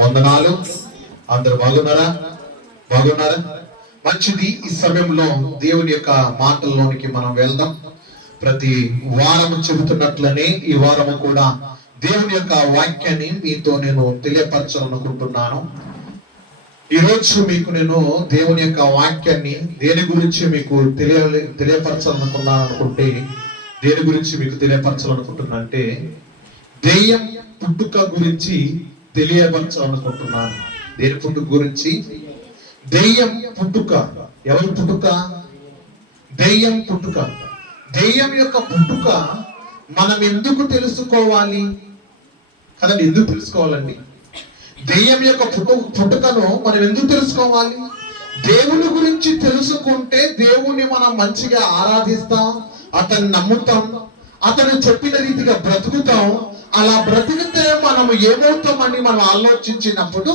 వందనాలు. అందరు బాగున్నారా? మంచిది. ఈ సమయంలో దేవుని యొక్క మాటల్లోనికి మనం వెళ్దాం. ప్రతి వారము చెబుతున్నట్లనే ఈ వారము కూడా దేవుని యొక్క వాక్యాన్ని మీతో నేను తెలియపరచాలనుకుంటున్నాను. ఈరోజు మీకు నేను దేవుని యొక్క వాక్యాన్ని దేని గురించి మీకు తెలియపరచాలనుకున్నాను అనుకుంటే, దేని గురించి మీకు తెలియపరచాలనుకుంటున్నా అంటే దెయ్యం పుట్టుక గురించి తెలియపరచాలనుకుంటున్నాను. దేని పుట్టుక గురించి? దెయ్యం పుట్టుక. ఎవరి పుట్టుక? దెయ్యం పుట్టుక. దెయ్యం యొక్క పుట్టుక మనం ఎందుకు తెలుసుకోవాలి కదండి? ఎందుకు తెలుసుకోవాలండి? దెయ్యం యొక్క పుట్టుకను మనం ఎందుకు తెలుసుకోవాలి? దేవుని గురించి తెలుసుకుంటే దేవుని మనం మంచిగా ఆరాధిస్తాం, అతన్ని నమ్ముతాం, అతను చెప్పిన రీతిగా బ్రతుకుతాం. అలా బ్రతికితే మనం ఏమవుతామని మనం ఆలోచించినప్పుడు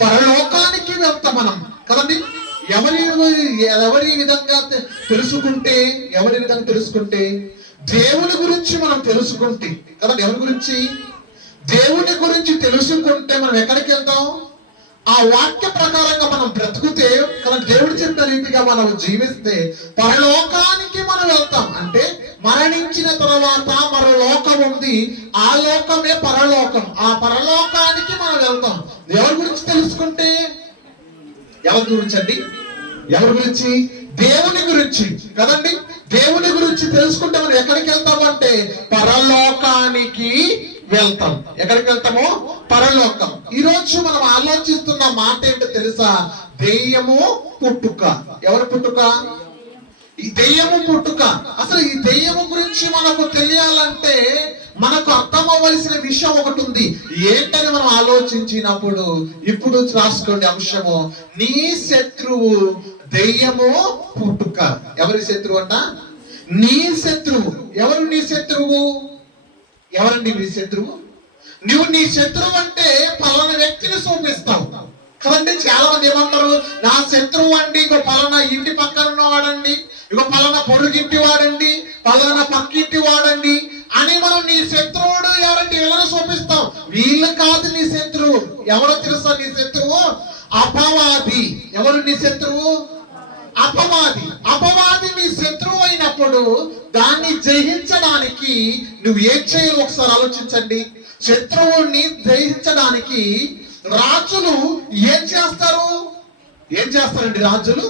పరలోకానికి వెళ్తాం మనం కదండి. ఎవరి విధంగా తెలుసుకుంటే దేవుని గురించి మనం తెలుసుకుంటే కదండి. ఎవరి గురించి? దేవుని గురించి తెలుసుకుంటే మనం ఎక్కడికి వెళ్తాం? ఆ వాక్య ప్రకారంగా మనం బ్రతుకుతే కదా, దేవుడు చెప్పిన రీతిగా మనం జీవిస్తే పరలోకానికి మనం వెళ్తాం. అంటే మరణించిన తర్వాత మరో లోకం ఉంది, ఆ లోకమే పరలోకం. ఆ పరలోకానికి మనం వెళ్తాం ఎవరి గురించి తెలుసుకుంటే. ఎవరి గురించి అండి? ఎవరి గురించి? దేవుని గురించి కదండి. దేవుని గురించి తెలుసుకుంటే మనం ఎక్కడికి వెళ్తామంటే పరలోకానికి వెళ్తాం. ఎక్కడికి వెళ్తామో? పరలోకం. ఈ రోజు మనం ఆలోచిస్తున్న మాట ఏంటో తెలుసా? దెయ్యము పుట్టుక. ఎవరి పుట్టుక? ఈ దెయ్యము పుట్టుక. అసలు ఈ దెయ్యము గురించి మనకు తెలియాలంటే మనకు అర్థం అవ్వాల్సిన విషయం ఒకటి ఉంది. ఏంటని మనం ఆలోచించినప్పుడు ఇప్పుడు రాసుకోండి అంశము: నీ శత్రువు దెయ్యము పుట్టుక. ఎవరి శత్రువు అంట? నీ శత్రువు. ఎవరు నీ శత్రువు? ఎవరండి నీ శత్రువు? నువ్వు నీ శత్రువు అంటే పలానా వ్యక్తిని చూపిస్తావు కదండి. చాలా మంది ఏమంటారు? నా శత్రువు అండి ఇగో పలానా ఇంటి పక్కన ఉన్నవాడండి, ఇగో పలానా పొరుగింటి వాడండి, పలానా పక్కింటి వాడండి అని మనం నీ శత్రువుడు ఎవరంటే వీళ్ళని చూపిస్తాం. వీళ్ళు కాదు నీ శత్రువు. ఎవరో తెలుసా నీ శత్రువు? అపవాది. ఎవరు నీ శత్రువు? అపవాది. అపవాది నీ శత్రువు అయినప్పుడు దాన్ని జయించడానికి నువ్వు ఏం చేయాలి ఒకసారి ఆలోచించండి. శత్రువుని జయించడానికి రాజులు ఏం చేస్తారండి? రాజులు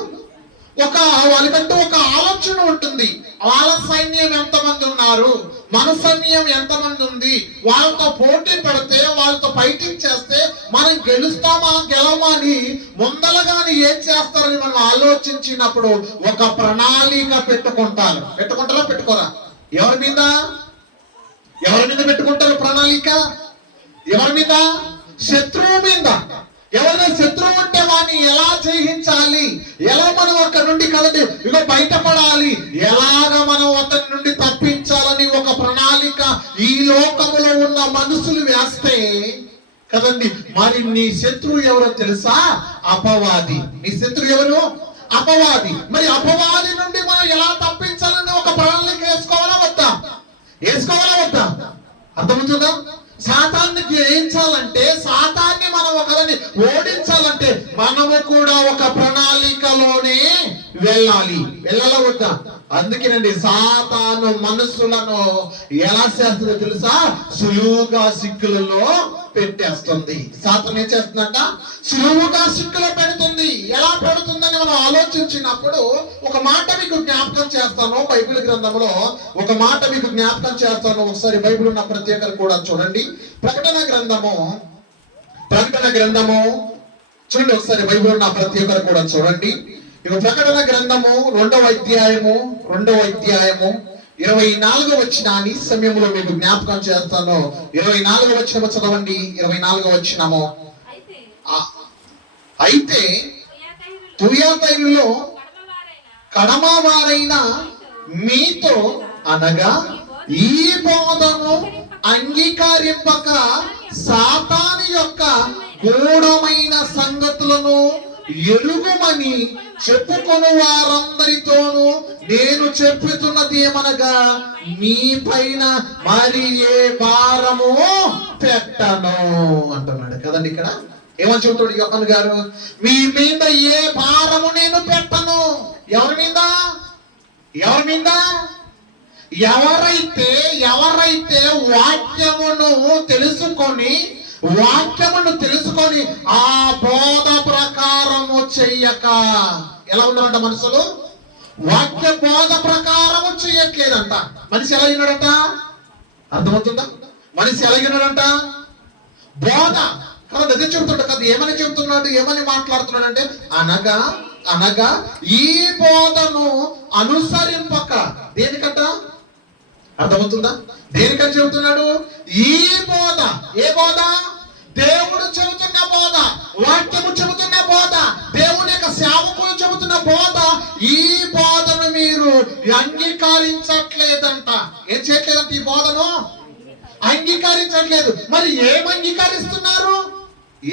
వాళ్ళకంటూ ఒక ఆలోచన ఉంటుంది. వాళ్ళ సైన్యం ఎంతమంది ఉన్నారు, మన సైన్యం ఎంతమంది ఉంది, వాళ్ళతో పోటీ పడితే వాళ్ళతో ఫైటింగ్ చేస్తే మనం గెలుస్తామా గెలవమా అని ముందలగాని ఏం చేస్తారని మనం ఆలోచించినప్పుడు ఒక ప్రణాళిక పెట్టుకుంటారా? పెట్టుకోరా? ఎవరి మీద పెట్టుకుంటారు ప్రణాళిక? ఎవరి మీద? శత్రువు మీద. ఎవరైనా శత్రువు ఉంటే వాడిని ఎలా జయించాలి, ఎలా మనం అక్కడి నుండి కదండి ఇక బయటపడాలి, ఎలాగ మనం అతని నుండి తప్పించాలని ఒక ప్రణాళిక ఈ లోకములో ఉన్న మనుషులు వేస్తే కదండి. మరి నీ శత్రువు ఎవరో తెలుసా? అపవాది. నీ శత్రువు ఎవరు? అపవాది. మరి అపవాది నుండి మనం ఎలా తప్పించాలని ఒక ప్రణాళిక వేసుకోవాలా వద్దా? అర్థమవుతుందా? సాతాన్ని జయించాలంటే, సాతాన్ని మనం ఒకరిని ఓడించాలంటే మనము కూడా ఒక ప్రణాళికలోనే వెళ్ళాలా వద్దా? అందుకేనండి సాతాను మనుషులను ఎలా చేస్తుందో తెలుసా? సులువుగా సిక్కులలో పెట్టేస్తుంది. సాతాను ఏం చేస్తుందంట? సులువుగా సిక్కులో పెడుతుంది. ఎలా పెడుతుందని మనం ఆలోచించినప్పుడు ఒక మాట మీకు జ్ఞాపకం చేస్తాను. బైబిల్ గ్రంథంలో ఒక మాట మీకు జ్ఞాపకం చేస్తాను. ఒకసారి బైబిల్ ఉన్న ప్రత్యేకత కూడా చూడండి. ప్రకటన గ్రంథము చూడండి. ఒకసారి బైబిల్ ఉన్న ప్రత్యేకత కూడా చూడండి. ఇక ప్రకటన గ్రంథము 2వ అధ్యాయము 24వ వచనాన్ని సమయంలో మీకు జ్ఞాపకం చేస్తాను. 24వ వచనము చదవండి. 24వ వచనము: అయితే తుయాతైరులో కడమవారైన మీతో అనగా ఈ బోధను అంగీకరింపక సాతాను యొక్క గూఢమైన సంగతులను ఎరుగుమని చెప్పుకొను వారందరితోనూ నేను చెప్పుతున్నది ఏమనగా మీ పైన మరి ఏ భారము పెట్టను అంటున్నాడు కదండి. ఇక్కడ ఏమని చెబుతాడు యోహాను గారు? మీ మీద ఏ భారము నేను పెట్టను. ఎవరి మీద? ఎవరి మీద? ఎవరైతే వాక్యమును తెలుసుకొని ఆ బోధ ప్రకారము చెయ్యక, ఎలా ఉన్నారంట మనుషులు? వాక్య బోధ ప్రకారము చెయ్యట్లేదంట. మనిషి ఎలా ఉన్నాడంట? అర్థమవుతుందా? మనిషి ఎలా ఉన్నాడంట? బోధ కదా అదే చెబుతాడు కదా. ఏమని చెబుతున్నాడు, ఏమని మాట్లాడుతున్నాడు అంటే అనగా ఈ బోధను అనుసరింపక. దేనికంట? అర్థమవుతుందా? దేనికని చెబుతున్నాడు? ఈ బోధ. ఏ బోధ? దేవుడు చెబుతున్న బోధ, వాక్యము చెబుతున్న బోధ, దేవుని యొక్క సేవకులు చెబుతున్న బోధ. ఈ బోధను మీరు అంగీకరించట్లేదంట. ఏం చేయట్లేదంట? ఈ బోధను అంగీకరించట్లేదు. మరి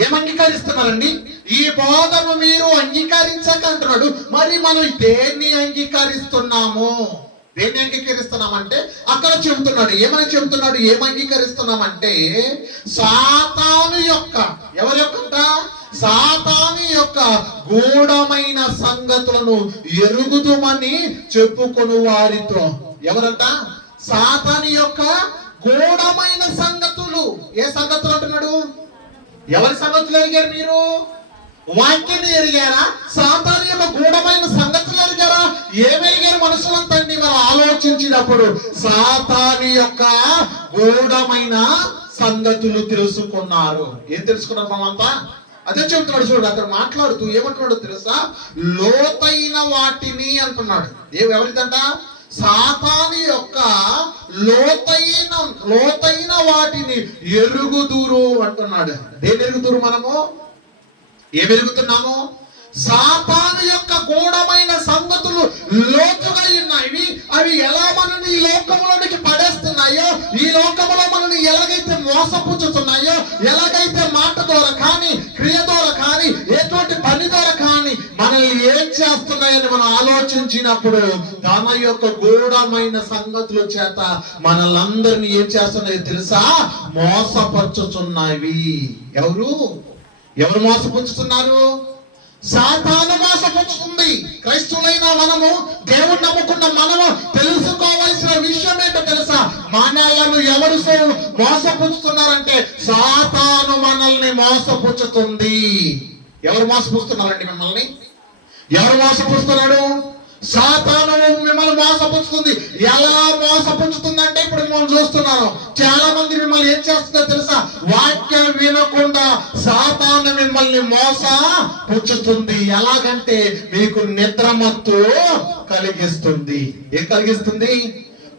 ఏమంగీకరిస్తున్నారండి? ఈ బోధను మీరు అంగీకరించక అంటున్నాడు. మరి మనం దేన్ని అంగీకరిస్తున్నాము? దేన్ని అంగీకరిస్తున్నామంటే అక్కడ చెబుతున్నాడు. ఏమని చెబుతున్నాడు? ఏమంగీకరిస్తున్నామంటే సాతాను యొక్క, ఎవరి యొక్క? సాతాను యొక్క గూఢమైన సంగతులను ఎరుగుదుమని చెప్పుకొను వారితో. ఎవరంట? సాతాను యొక్క గూఢమైన సంగతులు. ఏ సంగతులు అంటున్నాడు? ఎవరి సంగతులు ఎరిగారు మీరు? వాక్యాన్ని ఎరిగారా? సాతాను యొక్క గూఢమైన సంగతులు ఎరిగారా? ఏమెరిగారు మనుషులంతా? మనం ఆలోచించినప్పుడు సాతాను యొక్క గూఢమైన సంగతులు తెలుసుకున్నారు. ఏం తెలుసుకున్నారు మనంతా? అదే చెబుతున్నాడు చూడు. అక్కడ మాట్లాడుతూ ఏమంటున్నాడు తెలుసా? లోతైన వాటిని అంటున్నాడు. ఎవరిదంట? సాతాను యొక్క లోతైన వాటిని ఎరుగుదురు అంటున్నాడు. దేని ఎరుగుదురు? మనము ఏమెరుగుతున్నాము? సాతాను యొక్క గూఢమైన సంగతులు లోతుగా ఉన్నాయి. అవి ఎలా మనల్ని ఈ లోకములోనికి పడేస్తున్నాయో, ఈ లోకములో మనల్ని ఎలాగైతే మోసపుచ్చుతున్నాయో, ఎలాగైతే మాట ద్వారా కానీ, క్రియ ద్వారా కానీ, ఎటువంటి పని ద్వారా కానీ మనల్ని ఏం చేస్తున్నాయని మనం ఆలోచించినప్పుడు తన యొక్క గూఢమైన సంగతుల చేత మనలందరినీ ఏం చేస్తున్నాయో తెలుసా? మోసపరుచుచున్నవి. ఎవరు మోసపుచ్చుతున్నారు? సాతాను మోసపుచ్చుతుంది. క్రైస్తవులైన మనము, దేవుడు నమ్ముకున్న మనము తెలుసుకోవాల్సిన విషయం ఏంటో తెలుసా? మనలను ఎవరు మోసపుచ్చుతున్నారంటే సాతాను మనల్ని మోసపుచ్చుతుంది. ఎవరు మోసపుస్తున్నారండి మిమ్మల్ని? ఎవరు మోసపుస్తున్నాడు? సాతాను మిమ్మల్ని మోసపుచ్చుతుంది. ఎలా మోసపుచ్చుతుందంటే ఇప్పుడు మనం చూస్తున్నాను చాలా మంది మిమ్మల్ని ఏం చేస్తుందో తెలుసా? వాక్యం వినకుండా సాతాను మిమ్మల్ని మోసపుచ్చుతుంది. ఎలాగంటే మీకు నిద్రమత్తు కలిగిస్తుంది. ఏం కలిగిస్తుంది?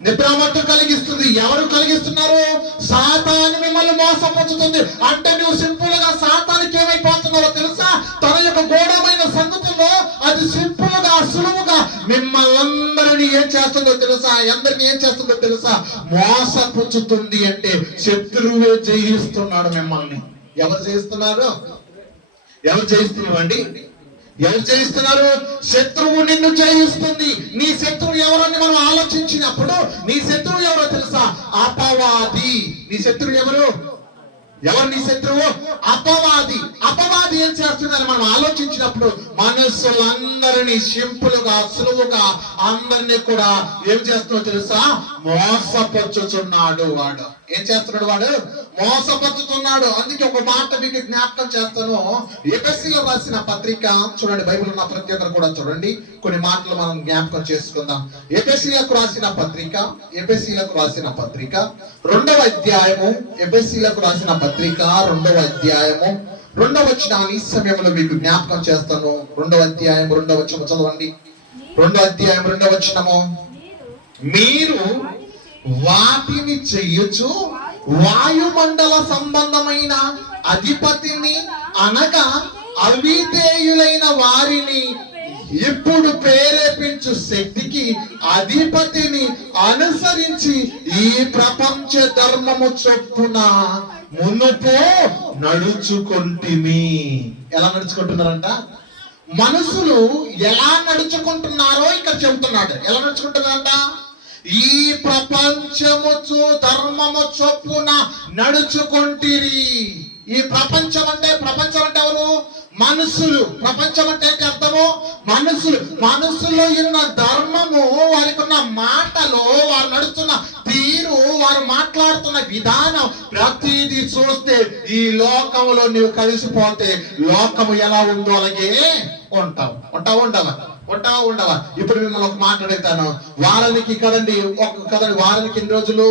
నిద్రమత్తు కలిగిస్తుంది. ఎవరు కలిగిస్తున్నారు? సాతాను మిమ్మల్ని మోసపుచ్చుతుంది. అంటే నువ్వు సింపుల్ గా సాతానికి ఏమైపోతున్నావో తెలుసా? తన యొక్క గూఢమైన సంగతుల్లో అది సింపుల్ గా, సులువుగా మిమ్మల్ని అందరినీ ఏం చేస్తుందో తెలుసా? అందరినీ ఏం చేస్తుందో తెలుసా? మోసపుచ్చుతుంది. అంటే శత్రువే జయిస్తున్నాడు మిమ్మల్ని. ఎవరు జయిస్తున్నారు? ఎవరు జయిస్తున్నారు అండి? ఎవరు జయిస్తున్నారు? శత్రువు నిన్ను జయిస్తుంది. నీ శత్రువు ఎవరని మనం ఆలోచించినప్పుడు నీ శత్రువు ఎవరో తెలుసా? అపవాది. నీ శత్రువు ఎవరు? నీ శత్రువు? అపవాది. అపవాది ఏం చేస్తుందని మనం ఆలోచించినప్పుడు మనుషులందరినీ సింపుల్ గా, సులువుగా అందరినీ కూడా ఏం చేస్తున్నాడో తెలుసా? మోసపరుచుతున్నాడు. వాడు ఏం చేస్తున్నాడు? వాడు మోసపరుచుతున్నాడు. అందుకే ఒక మాట మీకు జ్ఞాపకం చేస్తాను. ఎఫెసీయులకు రాసిన పత్రిక చూడండి. బైబిల్ ఉన్న ప్రతి ఒక్కరు కూడా చూడండి. కొన్ని మాటలు మనం జ్ఞాపకం చేసుకుందాం. ఎఫెసీయులకు రాసిన పత్రిక 2వ అధ్యాయము. ఎఫెసీయులకు రాసిన పత్రిక 2వ అధ్యాయము 2వ వచనాన్ని ఈ సమయంలో మీకు జ్ఞాపకం చేస్తాను. 2వ అధ్యాయం 2వ వచనం చదవండి. 2వ అధ్యాయం 2వ వచనము. మీరు వాటిని చెయ్యొచ్చు వాయుమండల సంబంధమైన అధిపతిని అనగా అవిధేయులైన వారిని ఇప్పుడు ప్రేరేపించు శక్తికి అధిపతిని అనుసరించి ఈ ప్రపంచ ధర్మము చొప్పున మునుపు నడుచుకొంటిమి. ఎలా నడుచుకుంటున్నారంట? మనుషులు ఎలా నడుచుకుంటున్నారో ఇక్కడ చెబుతున్నాడు. ఎలా నడుచుకుంటున్నారంట? ఈ ప్రపంచము ధర్మము చొప్పున నడుచుకుంటిరి. ఈ ప్రపంచం అంటే ఎవరు? మనుషులు. ప్రపంచం అంటే ఏంటి అర్థము? మనుషులు. మనుషుల్లో ఉన్న ధర్మము, వారికి ఉన్న మాటలు, వారు నడుస్తున్న తీరు, వారు మాట్లాడుతున్న విధానం, ప్రతిదీ చూస్తే ఈ లోకంలో నువ్వు కలిసిపోతే లోకము ఎలా ఉందో అలాగే ఉండవా? ఇప్పుడు మిమ్మల్ని ఒక మాట అడుగుతాను. వారానికి కదండి, వారానికి ఎన్ని రోజులు?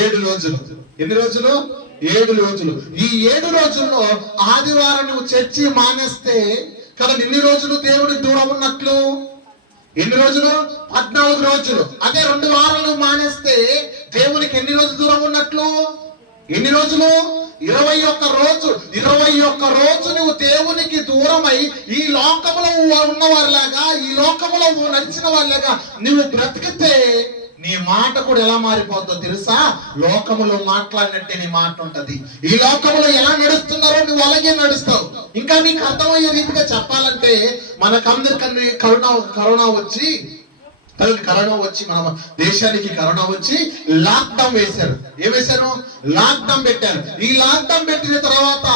7 రోజులు. ఎన్ని రోజులు? 7 రోజులు. ఈ 7 రోజుల్లో ఆదివారం నువ్వు చర్చి మానేస్తే కదా ఎన్ని రోజులు దేవుడికి దూరం ఉన్నట్లు? ఎన్ని రోజులు? 14 రోజులు. అదే 2 వారాలు మానేస్తే దేవునికి ఎన్ని రోజులు దూరం ఉన్నట్లు? ఎన్ని రోజులు? 21 రోజు. 21 రోజు నువ్వు దేవునికి దూరమై ఈ లోకములో ఉన్నవారిలాగా, ఈ లోకములో నడిచిన వాళ్ళగా నువ్వు బ్రతికితే నీ మాట కూడా ఎలా మారిపోతుందో తెలుసా? లోకములో మాట్లాడినట్టే నీ మాట ఉంటది. ఈ లోకములో ఎలా నడుస్తున్నారో నువ్వు అలాగే నడుస్తావు. ఇంకా నీకు అర్థమయ్యే రీతిగా చెప్పాలంటే మనకందరికీ కరోనా వచ్చి మన దేశానికి కరోనా వచ్చి లాక్డౌన్ వేశారు. ఏం వేశారు? లాక్డౌన్ పెట్టారు. ఈ లాక్డౌన్ పెట్టిన తర్వాత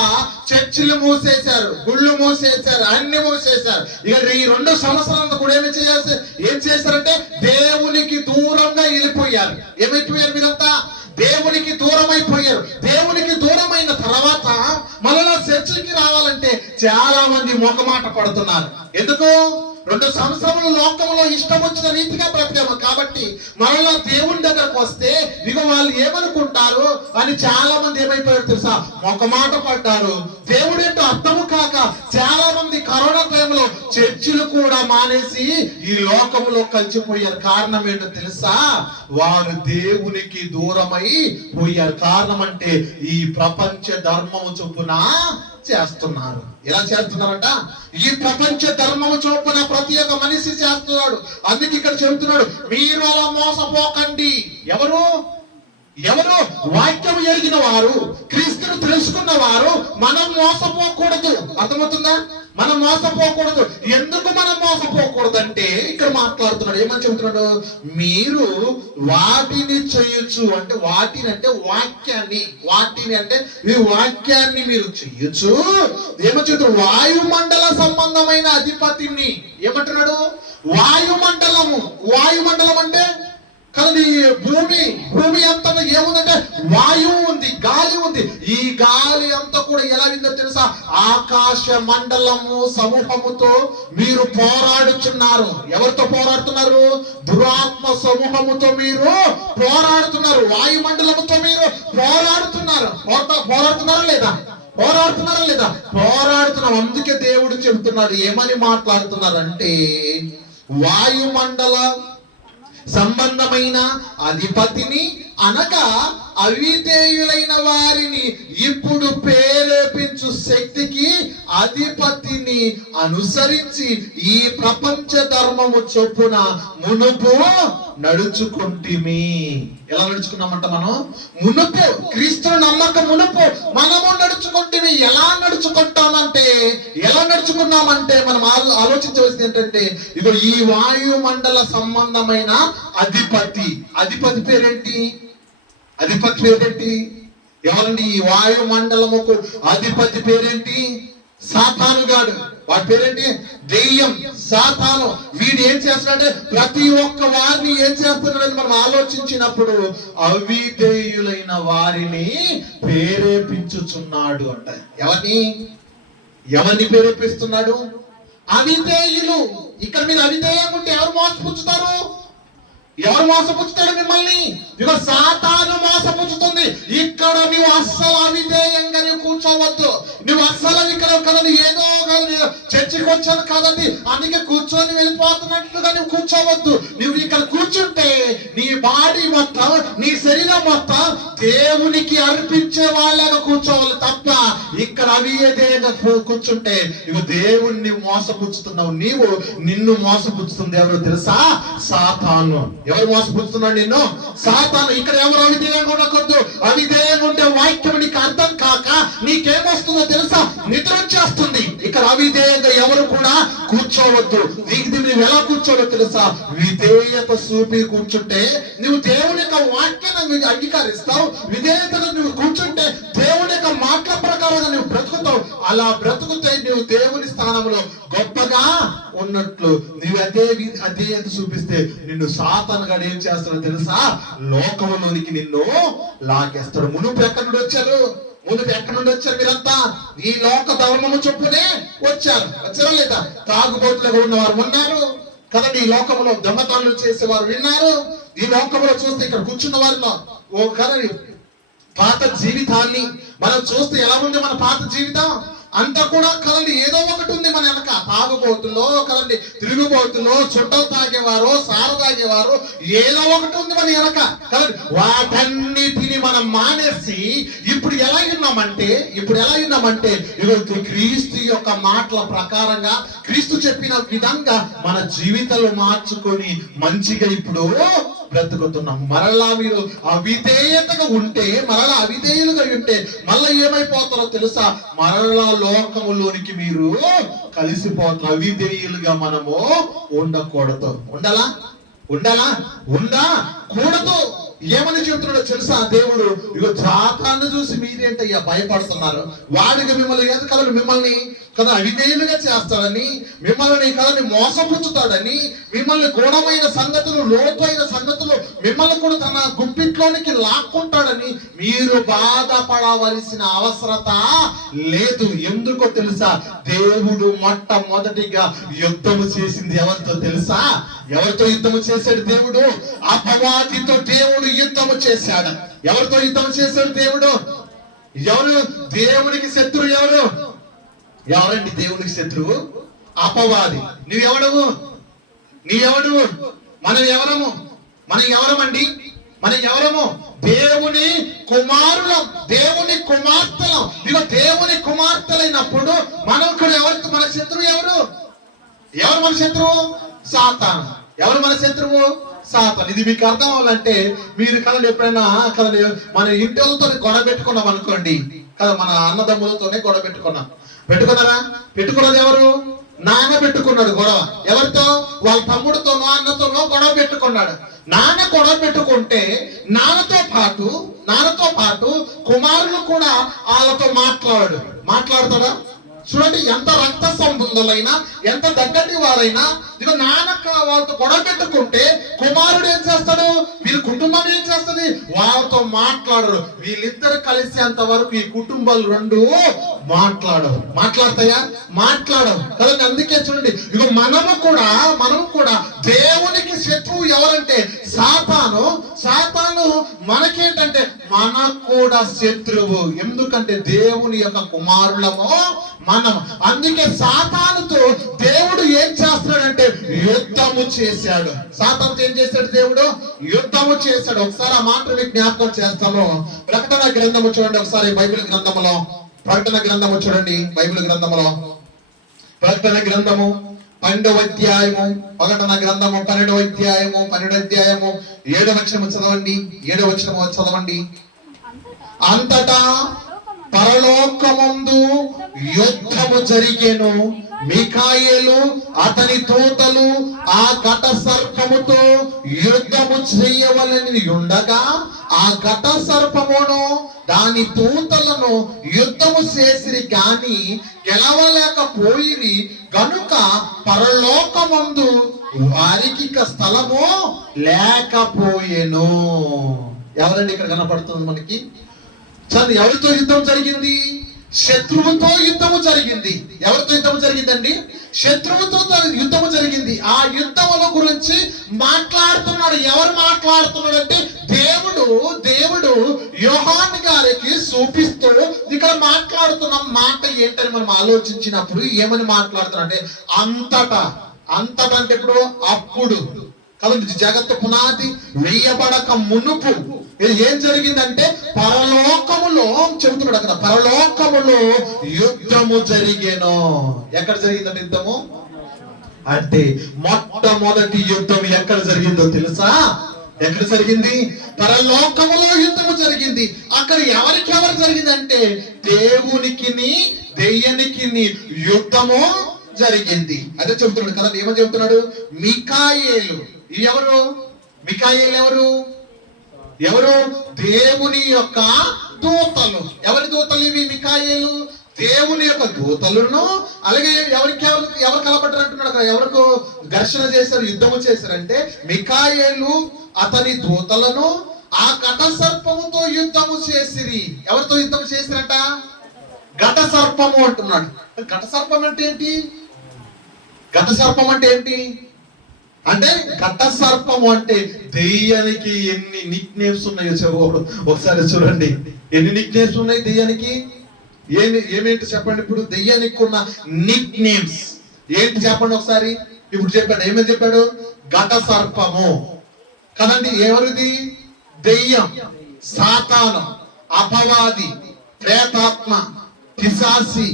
చర్చిలు మూసేశారు, గుళ్ళు మూసేశారు, అన్ని మూసేశారు. ఇక ఈ 2 సంవత్సరాలు కూడా ఏం చేశారంటే దేవునికి దూరంగా వెళ్ళిపోయారు. ఏమైపోయారు మీరంతా? దేవునికి దూరం అయిపోయారు. దేవునికి దూరమైన తర్వాత మళ్ళా చర్చికి రావాలంటే చాలా మంది మొకమాట పడుతున్నారు. ఎందుకు? 2 సంవత్సరములు లోకంలో ఇష్టం వచ్చిన రీతిగా బ్రతికాము కాబట్టి మరలా దేవుని దగ్గరకు వస్తే ఇక వాళ్ళు ఏమనుకుంటారు అని చాలా మంది ఏమైపోయారు తెలుసా? మొకమాట పడ్డారు. దేవుడు ఏంటో అర్థము కాక చాలా మంది కరోనా టైంలో చర్చిలు కూడా మానేసి ఈ లోకంలో కలిసిపోయారు. కారణం ఏంటో తెలుసా? వారు దేవునికి దూరమై పోయారు. కారణం అంటే ఈ ప్రపంచ ధర్మము చొప్పున చేస్తున్నారు. ఎలా చేస్తున్నారంట? ఈ ప్రపంచ ధర్మము చొప్పున ప్రతి ఒక్క మనిషి చేస్తున్నాడు. అందుకే ఇక్కడ చెబుతున్నాడు, మీరు అలా మోసపోకండి. ఎవరు? వాక్యం ఎరిగిన వారు, క్రీస్తును తెలుసుకున్న వారు మనం మోసపోకూడదు. అర్థమవుతుందా? మనం మోసపోకూడదు. ఎందుకు మనం మోసపోకూడదు అంటే ఇక్కడ మాట్లాడుతున్నాడు. ఏమని చెబుతున్నాడు? మీరు వాటిని చేయొచ్చు అంటే, వాటిని అంటే ఈ వాక్యాన్ని మీరు చేయొచ్చు. ఏమని చెబుతున్నాడు? వాయుమండల సంబంధమైన అధిపతిని. ఏమంటున్నాడు? వాయుమండలం అంటే కానీ భూమి అంతా ఏముందంటే వాయువు ఉంది, గాలి ఉంది. ఈ గాలి అంతా కూడా ఎలా ఉందో తెలుసా? ఆకాశ మండలము సమూహముతో మీరు పోరాడుతున్నారు. ఎవరితో పోరాడుతున్నారు? దురాత్మ సమూహముతో మీరు పోరాడుతున్నారు. వాయుమండలముతో మీరు పోరాడుతున్నారా లేదా? పోరాడుతున్నాం. అందుకే దేవుడు చెబుతున్నాడు. ఏమని మాట్లాడుతున్నారంటే వాయుమండల సంబంధమైన అధిపతిని అనగా అవిధేయులైన వారిని ఇప్పుడు ప్రేరేపించు శక్తికి అధిపతిని అనుసరించి ఈ ప్రపంచ ధర్మము చొప్పున మునుపు నడుచుకుంటిమి. ఎలా నడుచుకున్నామంట? మనం మునుపు క్రీస్తును నమ్మక మునుపు మనము నడుచుకుంటిమి. ఎలా నడుచుకున్నామంటే మనం ఆలోచించవలసింది ఏంటంటే, ఇగో ఈ వాయుమండల సంబంధమైన అధిపతి పేరేంటి? ఎవరండి? ఈ వాయుమండలముకు అధిపతి పేరేంటి? సాతాను గాడు. వాడి పేరేంటి? దెయ్యం, సాతాను. వీడు ఏం చేస్తున్నాడంటే ప్రతి ఒక్క వారిని ఏం చేస్తున్నాడని మనం ఆలోచించినప్పుడు అవిధేయులైన వారిని ప్రేరేపించుచున్నాడు అంట. ఎవరిని ప్రేరేపిస్తున్నాడు? అవిధేయులు. ఇక్కడ మీరు అవిధేయం ఉంటే ఎవరు మోసపుచ్చుతారు? మిమ్మల్ని? ఇక సాతాను మోసపుచ్చుతుంది. ఇక్కడ నువ్వు అస్సలు అవిధేయంగా నువ్వు కూర్చోవద్దు. నువ్వు అస్సలు ఇక్కడ కదని ఏదో చర్చికి వచ్చాను కదండి అందుకే కూర్చొని వెళ్ళిపోతున్నట్లుగా నువ్వు కూర్చోవద్దు. నువ్వు ఇక్కడ కూర్చుంటే నీ బాడీ మొత్తం, నీ శరీరం మొత్తం దేవునికి అర్పించే వాళ్ళగా కూర్చోవాలి తప్ప ఇక్కడ అవిధేయంగా కూర్చుంటే నువ్వు దేవుణ్ణి మోసపుచ్చుతున్నావు. నిన్ను మోసపుచ్చుతుంది ఎవరు తెలుసా? సాతాను. ఎవరు మోసపుచ్చుతున్నాడు నిన్ను? సాతాను. ఇక్కడ ఎవరు అవిధేయంగా ఉండకూడదు. అవిధేయంగా ఉంటే వాక్యం నీకు అర్థం కాక నీకేమొస్తుందో తెలుసా? నిద్ర వచ్చేస్తుంది. అవిధేయంగా ఎవరు కూడా కూర్చోవద్దు. నువ్వు ఎలా కూర్చోవద్దు తెలుసా? విధేయత చూపి కూర్చుంటే నువ్వు దేవుని యొక్క వాక్యాన్ని అంగీకరిస్తావు. విధేయతను నువ్వు కూర్చుంటే దేవుని యొక్క మాటల ప్రకారంగా నువ్వు బ్రతుకుతావు. అలా బ్రతుకుతే నువ్వు దేవుని స్థానంలో గొప్పగా ఉన్నట్లు. నువ్వు అధేయత చూపిస్తే నిన్ను సాతానుగాడు ఏం చేస్తాడో తెలుసా? లోకంలోనికి నిన్ను లాగేస్తాడు. మునుపు ఎక్కడి నుండి వచ్చారు? మీరంతా ఈ లోక ధర్మము చొప్పునే వచ్చారా లేదా? తాగుబోతులుగా ఉన్నవారు ఉన్నారు కదండి. ఈ లోకంలో దొంగతనాలు చేసేవారు విన్నారు. ఈ లోకంలో చూస్తే ఇక్కడ కూర్చున్న వారిలో ఓ కదండి పాత జీవితాన్ని మనం చూస్తే ఎలా ఉంది మన పాత జీవితం అంతా కూడా కదండి. ఏదో ఒకటి ఉంది మన వెనక. తాగుబోతులో కదండి, తిరుగుబోతులో, చుట్టలు తాగేవారు, సారు తాగేవారు, ఏదో ఒకటి ఉంది మన వెనక కదండి. వాటన్నిటిని మనం మానేసి ఇప్పుడు ఎలా ఉన్నామంటే క్రీస్తు యొక్క మాటల ప్రకారంగా, క్రీస్తు చెప్పిన విధంగా మన జీవితాలు మార్చుకొని మంచిగా ఇప్పుడు బ్రతుకుతున్నాం. మరలా మీరు అవిధేయులుగా ఉంటే మళ్ళీ ఏమైపోతారో తెలుసా? మరలా లోకములోనికి మీరు కలిసిపోతారు. అవిధేయులుగా మనము ఉండకూడదు. ఉండకూడదు. ఏమని చెప్తున్నాడో తెలుసా దేవుడు? సాతాను చూసి మీరేంటయ్యా భయపడుతున్నారు? వాడికి మిమ్మల్ని కదా అవిధేయులుగా చేస్తాడని, మిమ్మల్ని కదని మోసపుచ్చుతాడని, మిమ్మల్ని గూఢమైన సంగతులు, లోతైన సంగతులు మిమ్మల్ని కూడా తన గుప్పిట్లోనికి లాక్కుంటాడని మీరు బాధపడవలసిన అవసరత లేదు. ఎందుకో తెలుసా? దేవుడు మొట్టమొదటిగా యుద్ధము చేసింది ఎవరితో తెలుసా? ఎవరితో యుద్ధము చేశాడు దేవుడు? అపవాదితో దేవుడు యుద్ధము చేశాడు. ఎవరితో యుద్ధం చేశాడు దేవుడు? ఎవరు దేవునికి శత్రువు? ఎవరండి దేవునికి శత్రువు? అపవాది. నీవెవడవు? మనం ఎవరమండి? దేవుని కుమారులం, దేవుని కుమార్తెలం. దేవుని కుమార్తెలైనప్పుడు మనం కూడా మన శత్రువు ఎవరు మన శత్రువు? సాతాను. ఎవరు మన శత్రువు? సాతాను. ఇది మీకు అర్థం అవ్వాలంటే మీరు కదండి ఎప్పుడైనా కదండి మన ఇంటితో గొడవ పెట్టుకున్నాం అనుకోండి కదా, మన అన్నదమ్ములతోనే గొడవ పెట్టుకున్నది ఎవరు? నాన్న పెట్టుకున్నాడు గొడవ. ఎవరితో? వాళ్ళ తమ్ముడితోనో అన్నతోనో గొడవ పెట్టుకున్నాడు. నాన్న గొడవ పెట్టుకుంటే నాన్నతో పాటు కుమారులు కూడా వాళ్ళతో మాట్లాడతాడా? చూడండి, ఎంత రక్త సంబంధులైనా, ఎంత దగ్గటి వారైనా నాన్న వాళ్ళతో గొడవ పెట్టుకుంటే కుమారుడు ఏం చేస్తాడు? వీళ్ళ కుటుంబం ఏం చేస్తుంది? వాళ్ళతో మాట్లాడరు. వీళ్ళిద్దరు కలిసేంత వరకు ఈ కుటుంబాలు రెండు మాట్లాడతాయా? మాట్లాడవు కదండి. అందుకే చూడండి, మనము కూడా దేవునికి శత్రువు ఎవరంటే సాతాను మనకేంటంటే మనకు కూడా శత్రువు. ఎందుకంటే దేవుని యొక్క కుమారులము మనం. అందుకే సాతానుతో దేవుడు ఏం చేస్తున్నాడంటే యుద్ధము చేశాడు. సాతానుతో ఏం చేశాడు దేవుడు? యుద్ధము చేశాడు. ఒకసారి ఆ మాటని జ్ఞాపకం చేస్తాము. ప్రకటన గ్రంథము చూడండి ఒకసారి. బైబిల్ గ్రంథములో ప్రకటన గ్రంథము చూడండి. బైబిల్ గ్రంథములో ప్రకటన గ్రంథము 12వ అధ్యాయము, ప్రకటన గ్రంథము 12వ అధ్యాయము 7వ వచనము చదవండి. అంతటా పరలోకమందు యుద్ధము జరిగెను. మిఖాయేలు అతని దూతలు ఆ ఘట సర్పముతో యుద్ధము చేయవలని ఉండగా ఆ ఘట సర్పమును దాని దూతలను యుద్ధము చేసిరి గాని గెలవలేకపోయిరి గనుక పరలోకమందు వారికి స్థలము లేకపోయెను. ఎవరండి ఇక్కడ కనపడుతుంది మనకి? ఎవరితో యుద్ధం జరిగింది? శత్రువుతో యుద్ధము జరిగింది. ఎవరితో యుద్ధము జరిగిందండి? శత్రువుతో యుద్ధము జరిగింది. ఆ యుద్ధముల గురించి మాట్లాడుతున్నాడు. ఎవరు మాట్లాడుతున్నాడు అంటే దేవుడు యోహాను గారికి చూపిస్తూ ఇక్కడ మాట్లాడుతున్న మాట ఏంటని మనం ఆలోచించినప్పుడు ఏమని మాట్లాడుతున్నా అంటే అంతటా అంటే ఇప్పుడు అప్పుడు కదండి, జగత్తు పునాది వేయబడక మునుపు ఏం జరిగిందంటే పరలోకములో చెబుతున్నాడు అక్కడ. పరలోకములో యుద్ధము జరిగేను. ఎక్కడ జరిగిందండి యుద్ధము? అంటే మొట్టమొదటి యుద్ధం ఎక్కడ జరిగిందో తెలుసా? ఎక్కడ జరిగింది? పరలోకములో యుద్ధము జరిగింది. అక్కడ ఎవరికి జరిగిందంటే దేవునికి దెయ్యానికి యుద్ధము జరిగింది. అదే చెబుతున్నాడు కదా, ఏమని చెబుతున్నాడు? మిఖాయేలు. ఎవరు మిఖాయేలు? ఎవరు? దేవుని యొక్క దూతలు. ఎవరి దూతలు ఇవి? మిఖాయేలు దేవుని యొక్క దూతలను. అలాగే ఎవరు కలపడ్డారు అంటున్నాడు అక్కడ. ఎవరికి ఘర్షణ చేశారు, యుద్ధము చేశారంటే మిఖాయేలు అతని దూతలను ఆ ఘట సర్పముతో యుద్ధము చేసిరి. ఎవరితో యుద్ధం చేసిరంట? ఘట సర్పము అంటున్నాడు. ఘట సర్పం అంటే ఏంటి? ఘట సర్పం అంటే ఏంటి అంటే, ఘట సర్పము అంటే దెయ్యానికి ఎన్ని నిక్ నేమ్స్ ఉన్నాయో చెప్పు ఒకసారి చూడండి. ఎన్ని నిక్ నేమ్స్ ఉన్నాయి దెయ్యానికి? ఏమేంటి చెప్పండి. ఇప్పుడు దెయ్యానికి ఉన్న నిక్ నేమ్స్ ఏంటి చెప్పండి ఒకసారి. ఇప్పుడు చెప్పాడు, ఏమేమి చెప్పాడు? ఘట సర్పము కదండి. ఎవరిది? దెయ్యం, సాతాను, అపవాది, ప్రేతాత్మ, పిశాచి.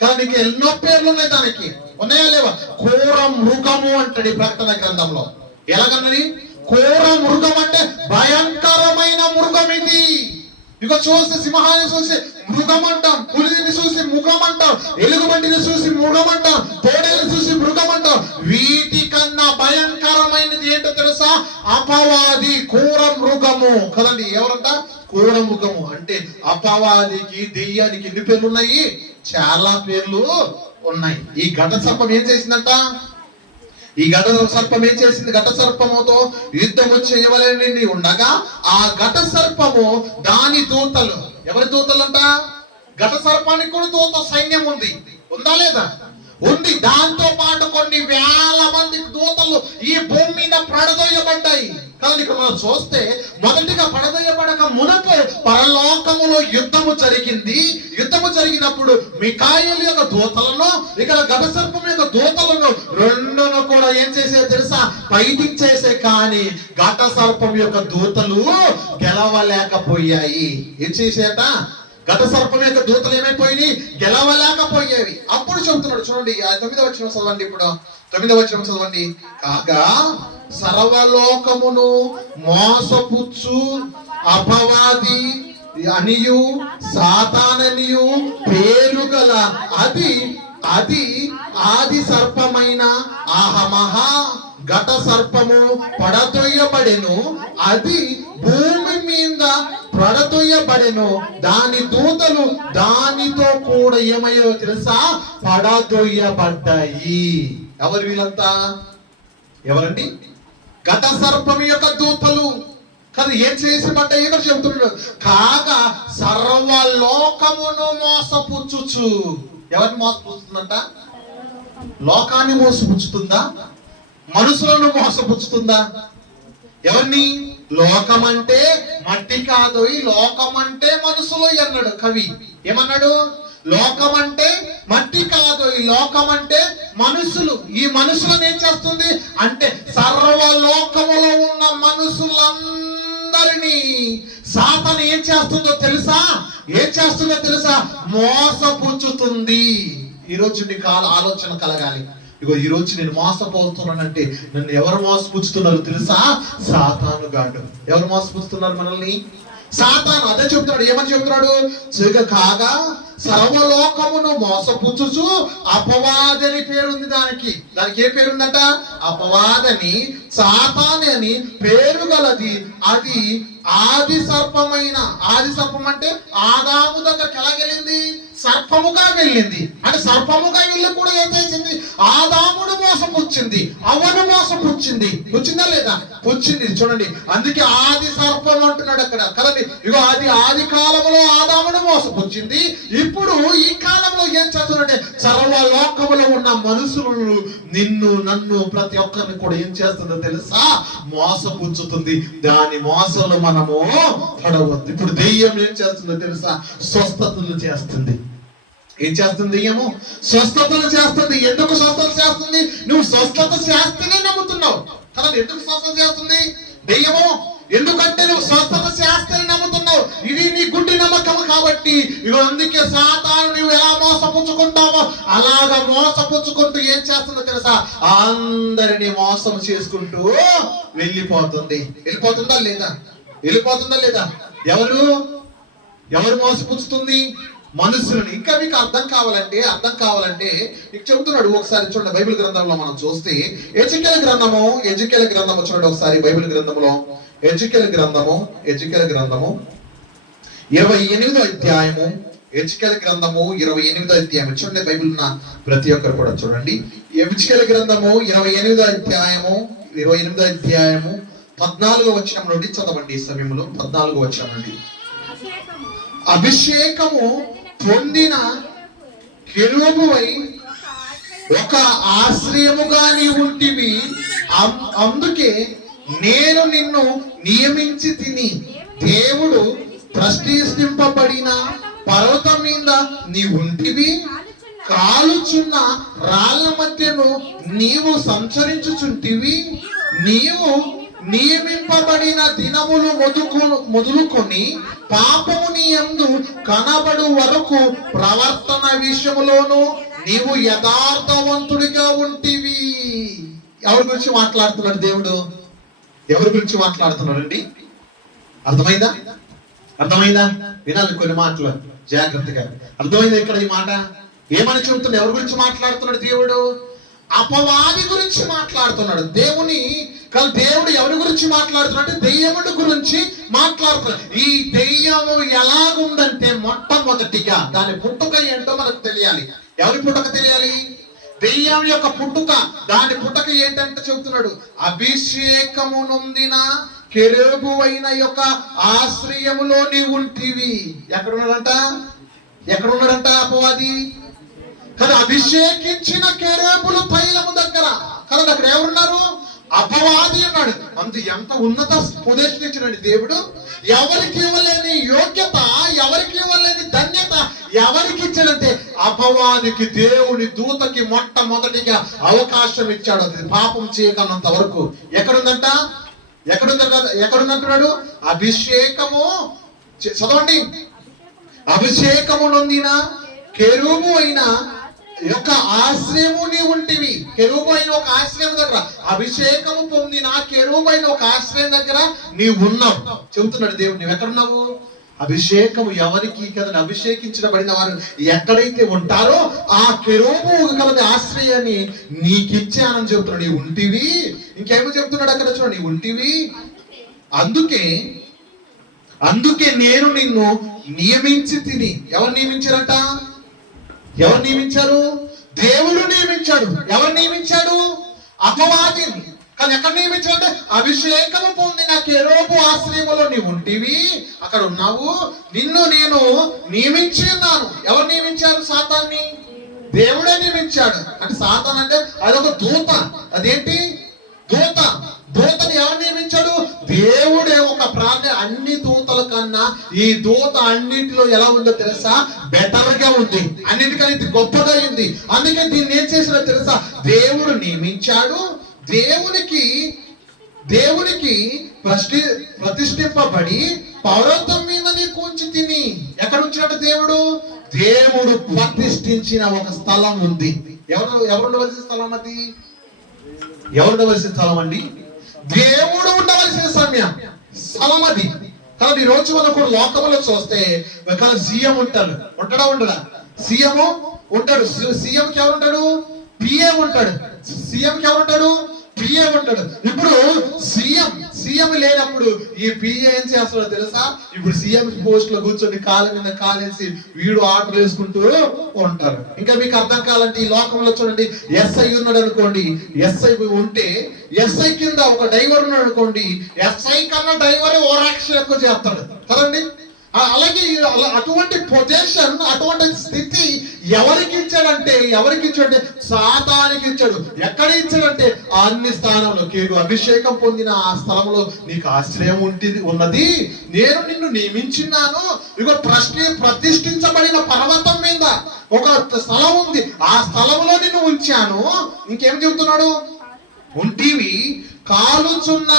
కానీ ఎన్నో పేర్లు ఉన్నాయి దానికి. ఉన్నాయా లేవా? క్రూర మృగము అంటాడు ఈ ప్రకటన గ్రంథంలో. ఎలాగన్నది? క్రూర మృగం అంటే భయంకరమైన మృగం ఇది. ఇక చూస్తే సింహాన్ని చూసి మృగం అంటాం, పులిని చూసి మృగం అంటాం, ఎలుగుబంటిని చూసి మృగం అంటాం, తోడేలు చూసి మృగం అంటాం. వీటికన్నా భయంకరమైనది ఏంటో తెలుసా? అపవాది, క్రూర మృగము కదండి. ఎవరంట? క్రూర మృగము అంటే అపవాదికి, దెయ్యానికి ఎన్ని పేర్లు ఉన్నాయి? చాలా పేర్లు ఉన్నాయి. ఈ ఘట సర్పం ఏం చేసిందంట? ఈ ఘట సర్పం ఏం చేసింది? ఘట సర్పముతో యుద్ధము చేయవలెనని ఉండగా ఆ ఘట సర్పము దాని దూతలు. ఎవరి దూతలు అంట? ఘట సర్పానికి కూడా దూత సైన్యం ఉంది. ఉందా లేదా? ఉంది. దాంతో పాటు కొన్ని వేల మంది దూతలు ఈ భూమి మీద పడదొయ్యబడ్డాయి. కానీ ఇక్కడ మనం చూస్తే మొదటిగా పడదొయ్యబడక మునపు పరలోకములో యుద్ధము జరిగింది. యుద్ధము జరిగినప్పుడు మిఖాయేలు యొక్క దూతలను, ఇక్కడ ఘట సర్పం యొక్క దూతలను రెండును కూడా ఏం చేసే తెలుసా? ఫైటింగ్ చేసే. కానీ ఘట సర్పం యొక్క దూతలు గెలవలేకపోయాయి. ఏం చేసేట? ఘట సర్పం యొక్క దూతలు ఏమైపోయి? గెలవలేకపోయేవి. అప్పుడు చెబుతున్నాడు చూడండి, 9వ వచనం చదవండి. ఇప్పుడు 9వ వచనం చదవండి. కాగా సర్వలోకమును మోసపుచ్చు అపవాది అనియు సాతాననియు పేరు గల అది ఆది సర్పమైన మహా ఘట సర్పము పడదొయ్యబడెను. అది భూమి మీద పడదొయ్యబడెను. దాని దూతలు దానితో కూడా ఏమయ్యో తెలుసా? పడదొయ్యబడ్డాయి. ఎవరు వీళ్ళంతా? ఎవరండి? ఘట సర్పం యొక్క దూతలు. కానీ ఏం చేసి పడ్డాయి ఇక్కడ చెబుతున్నాడు. కాగా సర్వలోకమును మోసపుచ్చుచు. ఎవరిని మోసపుచ్చుతుందంట? లోకాన్ని మోసపుచ్చుతుందా? మనుషులను మోసపుచ్చుతుందా? ఎవరిని? లోకం అంటే మట్టి కాదు, ఈ లోకం అంటే మనుషులు అన్నాడు కవి. ఏమన్నాడు? లోకం అంటే మట్టి కాదు, ఈ లోకం అంటే మనుషులు. ఈ మనుషులను ఏం చేస్తుంది అంటే సర్వలోకములో ఉన్న మనుషులందరినీ సాతాను ఏం చేస్తుందో తెలుసా? మోసపుచ్చుతుంది. ఈరోజు నీకు ఆలోచన కలగాలి. ఇగో ఈ రోజు నేను మోసపోతున్నానంటే నన్ను ఎవరు మోసపుచ్చుతున్నారు తెలుసా? సాతాను గాడు. ఎవరు మోసపుచ్చుతున్నారు మనల్ని? సాతాను. అదే చెప్తున్నాడు. ఏమని చెప్తున్నాడు? కాగా సర్వలోకమును మోసపుచ్చుచు అపవాదని పేరుంది దానికి. ఏ పేరుందట? అపవాదని, సాతాను అని పేరు గలది. అది ఆది సర్పమైన. ఆది సర్పం అంటే ఆదాము దగ్గరికి ఎలా వెళ్ళింది? సర్పముగా వెళ్ళింది. అంటే సర్పముగా వెళ్ళి కూడా ఏం చేసింది? ఆదాముడు మోసపుచ్చింది, అవ్వను మోసపుచ్చింది. పుచ్చిందా లేదా? పుచ్చింది. చూడండి, అందుకే ఆది సర్పం అంటున్నాడు అక్కడ కదండి. ఇగో అది ఆది కాలంలో ఆదాముడు మోసపుచ్చింది. ఇప్పుడు ఈ కాలంలో ఏం చేస్తుందంటే సర్వలోకములో ఉన్న మనుషులు నిన్ను, నన్ను, ప్రతి ఒక్కరిని కూడా ఏం చేస్తుందో తెలుసా? మోసపుచ్చుతుంది. దాని మోసంలో మనము పడవద్దు. ఇప్పుడు దెయ్యం ఏం చేస్తుందో తెలుసా? స్వస్థతలు చేస్తుంది. ఏం చేస్తుంది దెయ్యము? స్వస్థతలు చేస్తుంది. ఎందుకు స్వస్థత చేస్తుంది? నువ్వు స్వస్థత చేస్తేనే నమ్ముతున్నావు కదా. ఎందుకు స్వస్థత చేస్తుంది దెయ్యము? ఎందుకంటే నువ్వు స్వస్థత చేస్తేనే నమ్ముతున్నావు. ఇది నీ గుడ్డి నమ్మకం కాబట్టి. ఇవి అందుకే సాతాను నువ్వు ఎలా మోసపుచ్చుకుంటావో అలాగా మోసపుచ్చుకుంటూ ఏం చేస్తుందో తెలుసా? అందరినీ మోసం చేసుకుంటూ వెళ్ళిపోతుందా లేదా? ఎవరు మోసపుచ్చుతుంది? మనుషులను. ఇంకా మీకు అర్థం కావాలంటే మీకు చెబుతున్నాడు. ఒకసారి చూడండి బైబిల్ గ్రంథంలో మనం చూస్తే ఎజికేల్ గ్రంథము చూడండి ఒకసారి బైబిల్ గ్రంథంలో ఎజికేల్ గ్రంథము 28వ అధ్యాయము. ఎజికేల్ గ్రంథము 28వ అధ్యాయం చూడండి. బైబిల్ ఉన్న ప్రతి ఒక్కరు కూడా చూడండి. ఎజికేల్ గ్రంథము 28వ అధ్యాయము 14వ వచనం నుండి చదవండి. ఈ సమయంలో 14వ వచనం నుండి. అభిషేకము పొందిన కెరూబువై ఒక ఆశ్రయముగా నీ ఉంటివి, అందుకే నేను నిన్ను నియమించి తిని. దేవుడు ప్రతిష్ఠింపబడిన పర్వతం మీద నీ ఉంటివి, కాలుచున్న రాళ్ల మధ్యను నీవు సంచరించుచుంటివి. నీవు నియమింపబడిన దినములు మొదలుకొని పాపము నీ యందు కనబడు వరకు ప్రవర్తన విషయములోను నీవు యథార్థవంతుడిగా ఉంటివి. ఎవరి గురించి మాట్లాడుతున్నాడు దేవుడు? ఎవరి గురించి మాట్లాడుతున్నాడండి? అర్థమైందా? వినాలి కొన్ని మాటలు జాగ్రత్తగా. అర్థమైందా ఇక్కడ ఈ మాట? ఏమని చెబుతున్నాడు? ఎవరి గురించి మాట్లాడుతున్నాడు దేవుడు? అపవాది గురించి మాట్లాడుతున్నాడు. దేవుడు ఎవరి గురించి మాట్లాడుతున్నాడు? దెయ్యముడి గురించి మాట్లాడుతున్నాడు. ఈ దెయ్యము ఎలాగుందంటే మొట్టమొదటిగా దాని పుట్టుక ఏంటో మనకు తెలియాలి. ఎవరి పుట్టుక తెలియాలి? దెయ్యం యొక్క పుట్టుక. దాని పుట్టుక ఏంటంటే చెబుతున్నాడు, అభిషేకము నొందిన కెరూబువైన యొక్క ఆశ్రయములో నీ ఉంటివి. ఎక్కడున్నాడంట అపవాది? కదా అభిషేకించిన కెరూబులు తైలము దగ్గర. కదా అక్కడ ఎవరున్నారు? అపవాది అన్నాడు. ఎంత ఉన్నత ఉపదేశం ఇచ్చినండి దేవుడు. ఎవరికి ఇవ్వలేని యోగ్యత, ఎవరికి ఇవ్వలేని ధన్యత ఎవరికి ఇచ్చాడంటే అపవాదికి దేవుని దూతకి మొట్టమొదటిగా అవకాశం ఇచ్చాడు. అది పాపం చేయకన్నంత వరకు. ఎక్కడుందంటున్నాడు? అభిషేకము చదవండి. అభిషేకము నొందిన కెరూబు అయిన యొక్క ఆశ్రయము నీ ఉంటివి. కెరూబు అయిన ఒక ఆశ్రయం దగ్గర, అభిషేకము పొందిన కెరూబు అయిన ఒక ఆశ్రయం దగ్గర నీ ఉన్నావు చెబుతున్నాడు దేవుడు. నువ్వు ఎక్కడున్నావు? అభిషేకము ఎవరికి కదా అభిషేకించబడిన వారు ఎక్కడైతే ఉంటారో ఆ కెరూబు కలది ఆశ్రయాన్ని నీకిచ్చానని చెబుతున్నాడు. నీ ఉంటివి. ఇంకేమో చెప్తున్నాడు అక్కడ చూడండి, నీ ఉంటివి. అందుకే నేను నిన్ను నియమించి తిని. ఎవరు నియమించారట? ఎవరు నియమించారు? దేవుడు నియమించాడు. ఎవరు నియమించాడు? అపవాదిని. కానీ ఎక్కడ నియమించాడు? అభిషేకము పొందిన కెరూబు ఆశ్రయములో నీ ఉంటివి, అక్కడ ఉన్నావు. నిన్ను నేను నియమించి ఉన్నాను. ఎవరు నియమించారు? సాతాన్ని. దేవుడే నియమించాడు. అంటే సాతాన్ అంటే అదొక దూత. అదేంటి? దూతని ఎవరు నియమించాడు? దేవుడే. ఒక ప్రాణి అన్ని దూతల కన్నా ఈ దూత అన్నింటిలో ఎలా ఉందో తెలుసా? బెటర్ గా ఉంది. అన్నిటికన్నా గొప్పగా ఉంది. అందుకే దీన్ని ఏం చేసినా తెలుసా? దేవుడు నియమించాడు. దేవునికి ప్రతిష్ఠింపబడి పర్వతం మీద నీకు ఉంచి తిని. ఎక్కడ ఉంచినట్టు దేవుడు ప్రతిష్ఠించిన ఒక స్థలం ఉంది. ఎవరు ఉండవలసిన స్థలం అది? ఎవరు ఉండవలసిన స్థలం అండి? దేవుడు ఉండవలసిన స్థలం అది. కానీ ఈ రోజు మనం కూడా లోకంలో చూస్తే కానీ సీఎం ఉంటాడా? సీఎం ఉంటాడు. సీఎంకి ఎవరు ఉంటాడు? పిఎం ఉంటాడు. సీఎంకి ఎవరు ఉంటాడు? పిఏ ఉంటాడు. ఇప్పుడు సీఎం లేనప్పుడు ఈ పిఏ ఏం చేస్తాడో తెలుసా? ఇప్పుడు సీఎం పోస్ట్ లో కూర్చొని కాళ్ళ మీద కాలేసి వీడు ఆటలు వేసుకుంటూ ఉంటారు. ఇంకా మీకు అర్థం కావాలంటే ఈ లోకంలో చూడండి, ఎస్ఐ ఉన్నాడు అనుకోండి. ఎస్ఐ ఉంటే ఎస్ఐ కింద ఒక డ్రైవర్ ఉన్నాడు అనుకోండి. ఎస్ఐ కన్నా డ్రైవర్ ఓరాక్షన్ ఎక్కువ చేస్తాడు కదండి. అలాగే అటువంటి పొజిషన్, అటువంటి స్థితి ఎవరికి ఇచ్చాడంటే సాతానికి ఇచ్చాడు. ఎక్కడ ఇచ్చాడంటే అన్ని స్థానంలో. అభిషేకం పొందిన ఆ స్థలంలో నీకు ఆశ్రయం ఉన్నది. నేను నిన్ను నియమించినాను. ఇగో ప్రతిష్ఠించబడిన పర్వతం మీద ఒక స్థలం ఉంది. ఆ స్థలంలో నిన్ను ఉంచాను. ఇంకేం చెబుతున్నాడు? ఉంటివి, కాలుచున్న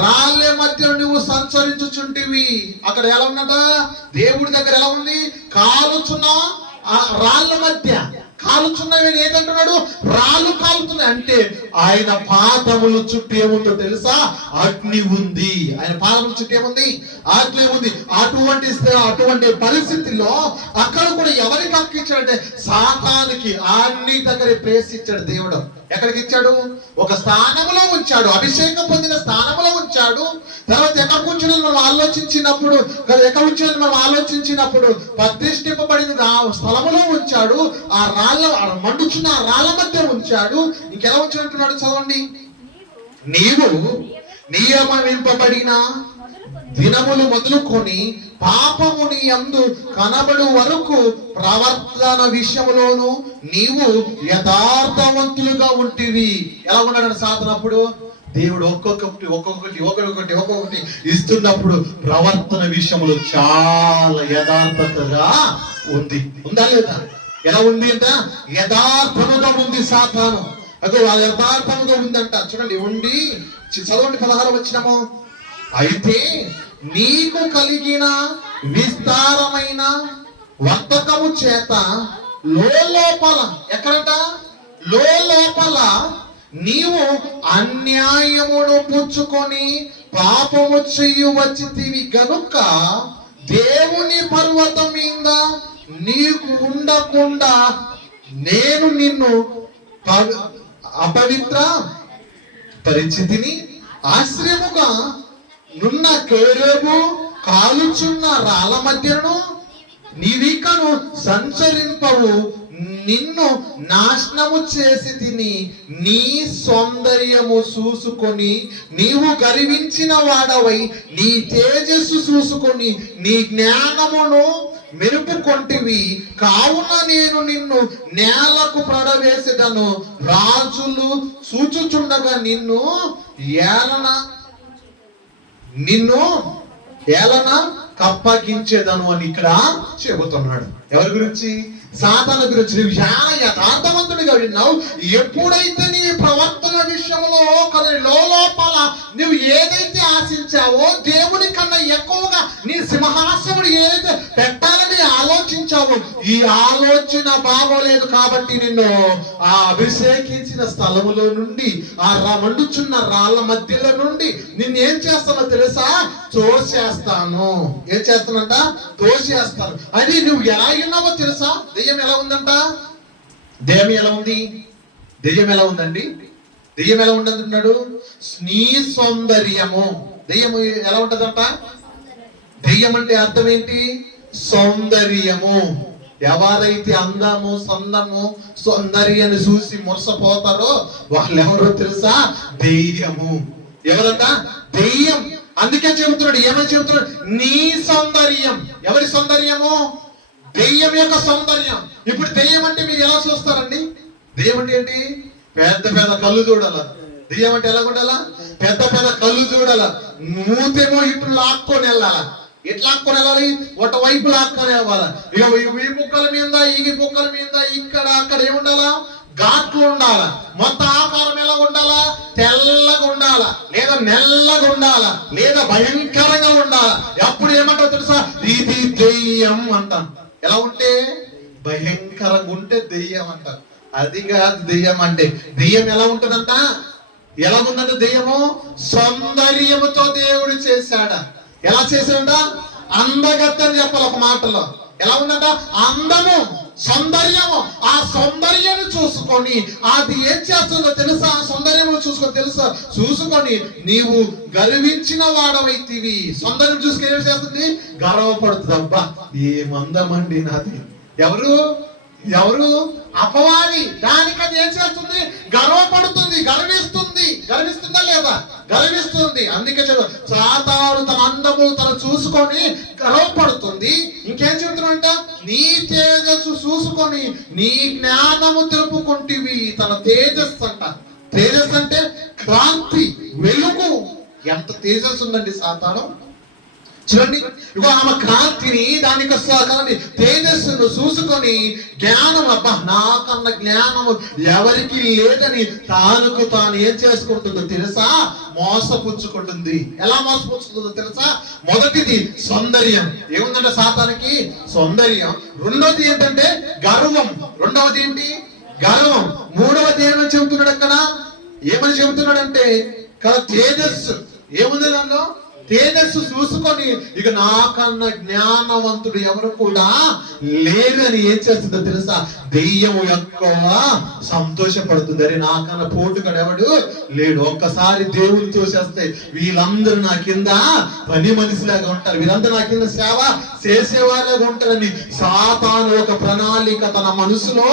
రాళ్ళ మధ్య నువ్వు సంచరించుచుంటివి. అక్కడ ఎలా ఉన్నదా? దేవుడి దగ్గర ఎలా ఉంది? కాలుచున్న రాళ్ళ మధ్య కాలుచున్నవి ఏదంటున్నాడు? రాళ్ళు కాలుతున్నాయి. అంటే ఆయన పాదముల చుట్టూ ఏముందో తెలుసా? అగ్ని ఉంది. ఆయన పాదముల చుట్టూ ఏముంది? అగ్ని ఉంది. అటువంటి పరిస్థితిలో అక్కడ కూడా ఎవరికి హక్కు ఇచ్చాడంటే సాతానికి. అన్ని దగ్గర ప్లేస్ ఇచ్చాడు దేవుడు. ఎక్కడికి ఇచ్చాడు? ఒక స్థానంలో ఉంచాడు, అభిషేకం పొందిన స్థానంలో ఉంచాడు. తర్వాత ఎక్కడ కూర్చున్నది మనం ఆలోచించినప్పుడు ప్రతిష్ఠింపబడిన స్థలములో ఉంచాడు. ఆ రాళ్ళ మండుచున్న ఆ రాళ్ళ మధ్య ఉంచాడు. ఇంకెలా ఉంచినట్టున్నాడు చదవండి. నీవు నియమింపబడిన దినములు మొదలుకొని పాపము నీ యందు కనబడు వరకు ప్రవర్తన విషయంలోను నీవు యథార్థవంతులుగా ఉంటివి. ఎలా ఉన్నాడు సాధనప్పుడు? దేవుడు ఒక్కొక్కటి ఇస్తున్నప్పుడు ప్రవర్తన విషయంలో చాలా యథార్థతగా ఉందా లేదా? ఎలా ఉంది అంట? యథార్థముగా ఉంది సాతాను. అదే వాళ్ళ యథార్థముగా ఉందంట. చూడండి, ఉండి చదవండి 16 వచనము. అయితే నీకు కలిగిన విస్తారమైన వర్తకము చేత లోపల, ఎక్కడట? లోపల నీవు అన్యాయమును పుచ్చుకొని పాపము చెయ్యవచ్చితివి గనుక దేవుని పర్వతం మీద నీకు ఉండకుండా నేను నిన్ను అపవిత్ర పరిస్థితిని ఆశ్రయముగా నున్న కేరేబు కాలుచున్న రాళ్ళ మధ్యను నీవికను సంచరింపవు. నిన్ను నాశనము చేసి తిని నీ సౌందర్యము చూసుకొని నీవు గర్వించిన వాడవై నీ తేజస్సు చూసుకొని నీ జ్ఞానమును మెరుపుకొంటివి. కావున నేను నిన్ను నేలకు పడవేసేదను. రాజులు చూచుచుండగా నిన్ను ఏలన కప్పగించేదను అని ఇక్కడ చెబుతున్నాడు. ఎవరి గురించి? సాతాను గురించి. నువ్వు చాలా యథార్థవంతుడిగా విన్నావు. ఎప్పుడైతే నీ ప్రవర్తన విషయంలో లోపల నువ్వు ఏదైతే ఆశించావో, దేవుని కన్నా ఎక్కువగా నీ సింహాసనుడు ఏదైతే పెట్టాలని ఆలోచించావో, ఈ ఆలోచన బాగోలేదు కాబట్టి నిన్ను ఆ అభిషేకించిన స్థలములో నుండి, ఆ మండుచున్న రాళ్ళ మధ్యలో నుండి నిన్ను ఏం చేస్తానో తెలుసా? తోసేస్తాను. ఏం చేస్తానంట? తోసేస్తాను. అది నువ్వు ఎలా ఉన్నావో తెలుసా? దెయ్యం ఎలా ఉందంట? దెయ్యం ఎలా ఉంది? దెయ్యం ఎలా ఉందండి? దెయ్యం ఎలా ఉంటున్నాడు? నీ సౌందర్యము. దెయ్యం ఎలా ఉంటదంట? దెయ్యం అంటే అర్థం ఏంటి? సౌందర్యము. ఎవరైతే అందము సౌందర్యాన్ని చూసి మురసపోతారో వాళ్ళు ఎవరో తెలుసా? దెయ్యము. ఎవరంట? దెయ్యం. అందుకే చెబుతున్నాడు. ఏమని చెబుతున్నాడు? నీ సౌందర్యం. ఎవరి సౌందర్యము? దెయ్యం యొక్క సౌందర్యం. ఇప్పుడు దెయ్యం అంటే మీరు ఎలా చూస్తారండి? దెయ్యం అంటే ఏంటి? పెద్ద పెద్ద కళ్ళు చూడాల. దెయ్యం అంటే ఎలా ఉండాలా? పెద్ద పెద్ద కళ్ళు చూడాల. మూతేమో ఇటు లాక్కొని వెళ్ళాలా. ఎట్లా లాక్కొని వెళ్ళాలి? ఒక వైపు లాక్కొని వెళ్ళాలి. ఇక ఈ బుక్కల మీద, ఈ బుక్కల మీద, ఇక్కడ అక్కడ ఏముండాలా? ఘాట్లు ఉండాలా. మొత్తం ఆకారం ఎలా ఉండాలా? తెల్లగా ఉండాలా, లేదా నెల్లగా ఉండాలా, లేదా భయంకరంగా ఉండాలా. అప్పుడు ఏమంటావు తెలుసా? ఇది దెయ్యం అంటాం. ఎలా ఉంటే? భయంకరంగా ఉంటే దెయ్యం అంటారు. అది కాదు దెయ్యం అంటే. దెయ్యం ఎలా ఉంటుందంట? ఎలా ఉందంటే దెయ్యము సౌందర్యముతో దేవుడు చేశాడ. ఎలా చేశాడ? అందగత్త అని చెప్పాలి ఒక మాటలో. ఎలా ఉందంట? అందము, సౌందర్యము. ఆ సౌందర్యాన్ని చూసుకొని అది ఏం చేస్తుందో తెలుసా? సౌందర్యము చూసుకొని నీవు గర్వించిన వాడవైతివి. సౌందర్యం చూసుకొని ఏం చేస్తుంది? గర్వపడుతుంది. అబ్బా ఏమందమండి నాది. ఎవరు? అపవాది. దానికి అది ఏం చేస్తుంది? గర్వపడుతుంది, గర్విస్తుందా లేదా? గర్విస్తుంది. అందుకే సాతాను తన అందము తను చూసుకొని గర్వపడుతుంది. ఇంకేం చెబుతున్నంట? నీ తేజస్సు చూసుకొని నీ జ్ఞానము తెలుపుకుంటివి. తన తేజస్సు అంట. తేజస్సు అంటే క్రాంతి, వెలుగు. ఎంత తేజస్సు ఉందండి సాతాను. చూడండి, ఇగో ఆమె కాంతిని, దాని తేజస్సును చూసుకొని జ్ఞానం, అబ్బా నాకన్నా జ్ఞానము ఎవరికి లేదని తానుకు తాను ఏం చేసుకుంటుందో తెలుసా? మోసపుచ్చుకుంటుంది. ఎలా మోసపుచ్చుకుంటుందో తెలుసా? మొదటిది సౌందర్యం. ఏముందంటే సాతానికి? సౌందర్యం. రెండవది ఏంటంటే గర్వం. రెండవది ఏంటి? గర్వం. మూడవ అధ్యాయం చెబుతున్నాడు అక్కడ, ఏమని చెబుతున్నాడంటే కదా తేజస్సు. ఏముంది దానిలో? తేజస్సు చూసుకొని ఇక నాకన్నా జ్ఞానవంతుడు ఎవరు కూడా లేరు అని ఏం చేస్తుందో తెలుసా? దెయ్యము ఎక్కువ సంతోషపడుతుంది. అరే నాకన్నా పోటుగాడు ఎవడు లేడు. ఒక్కసారి దేవుడు చూసేస్తే వీళ్ళందరూ నా కింద పని మనిషిలాగా ఉంటారు, వీళ్ళందరూ నా కింద సేవ చేసేవాళ్ళగా ఉంటారని సాతాను ఒక ప్రణాళిక తన మనసులో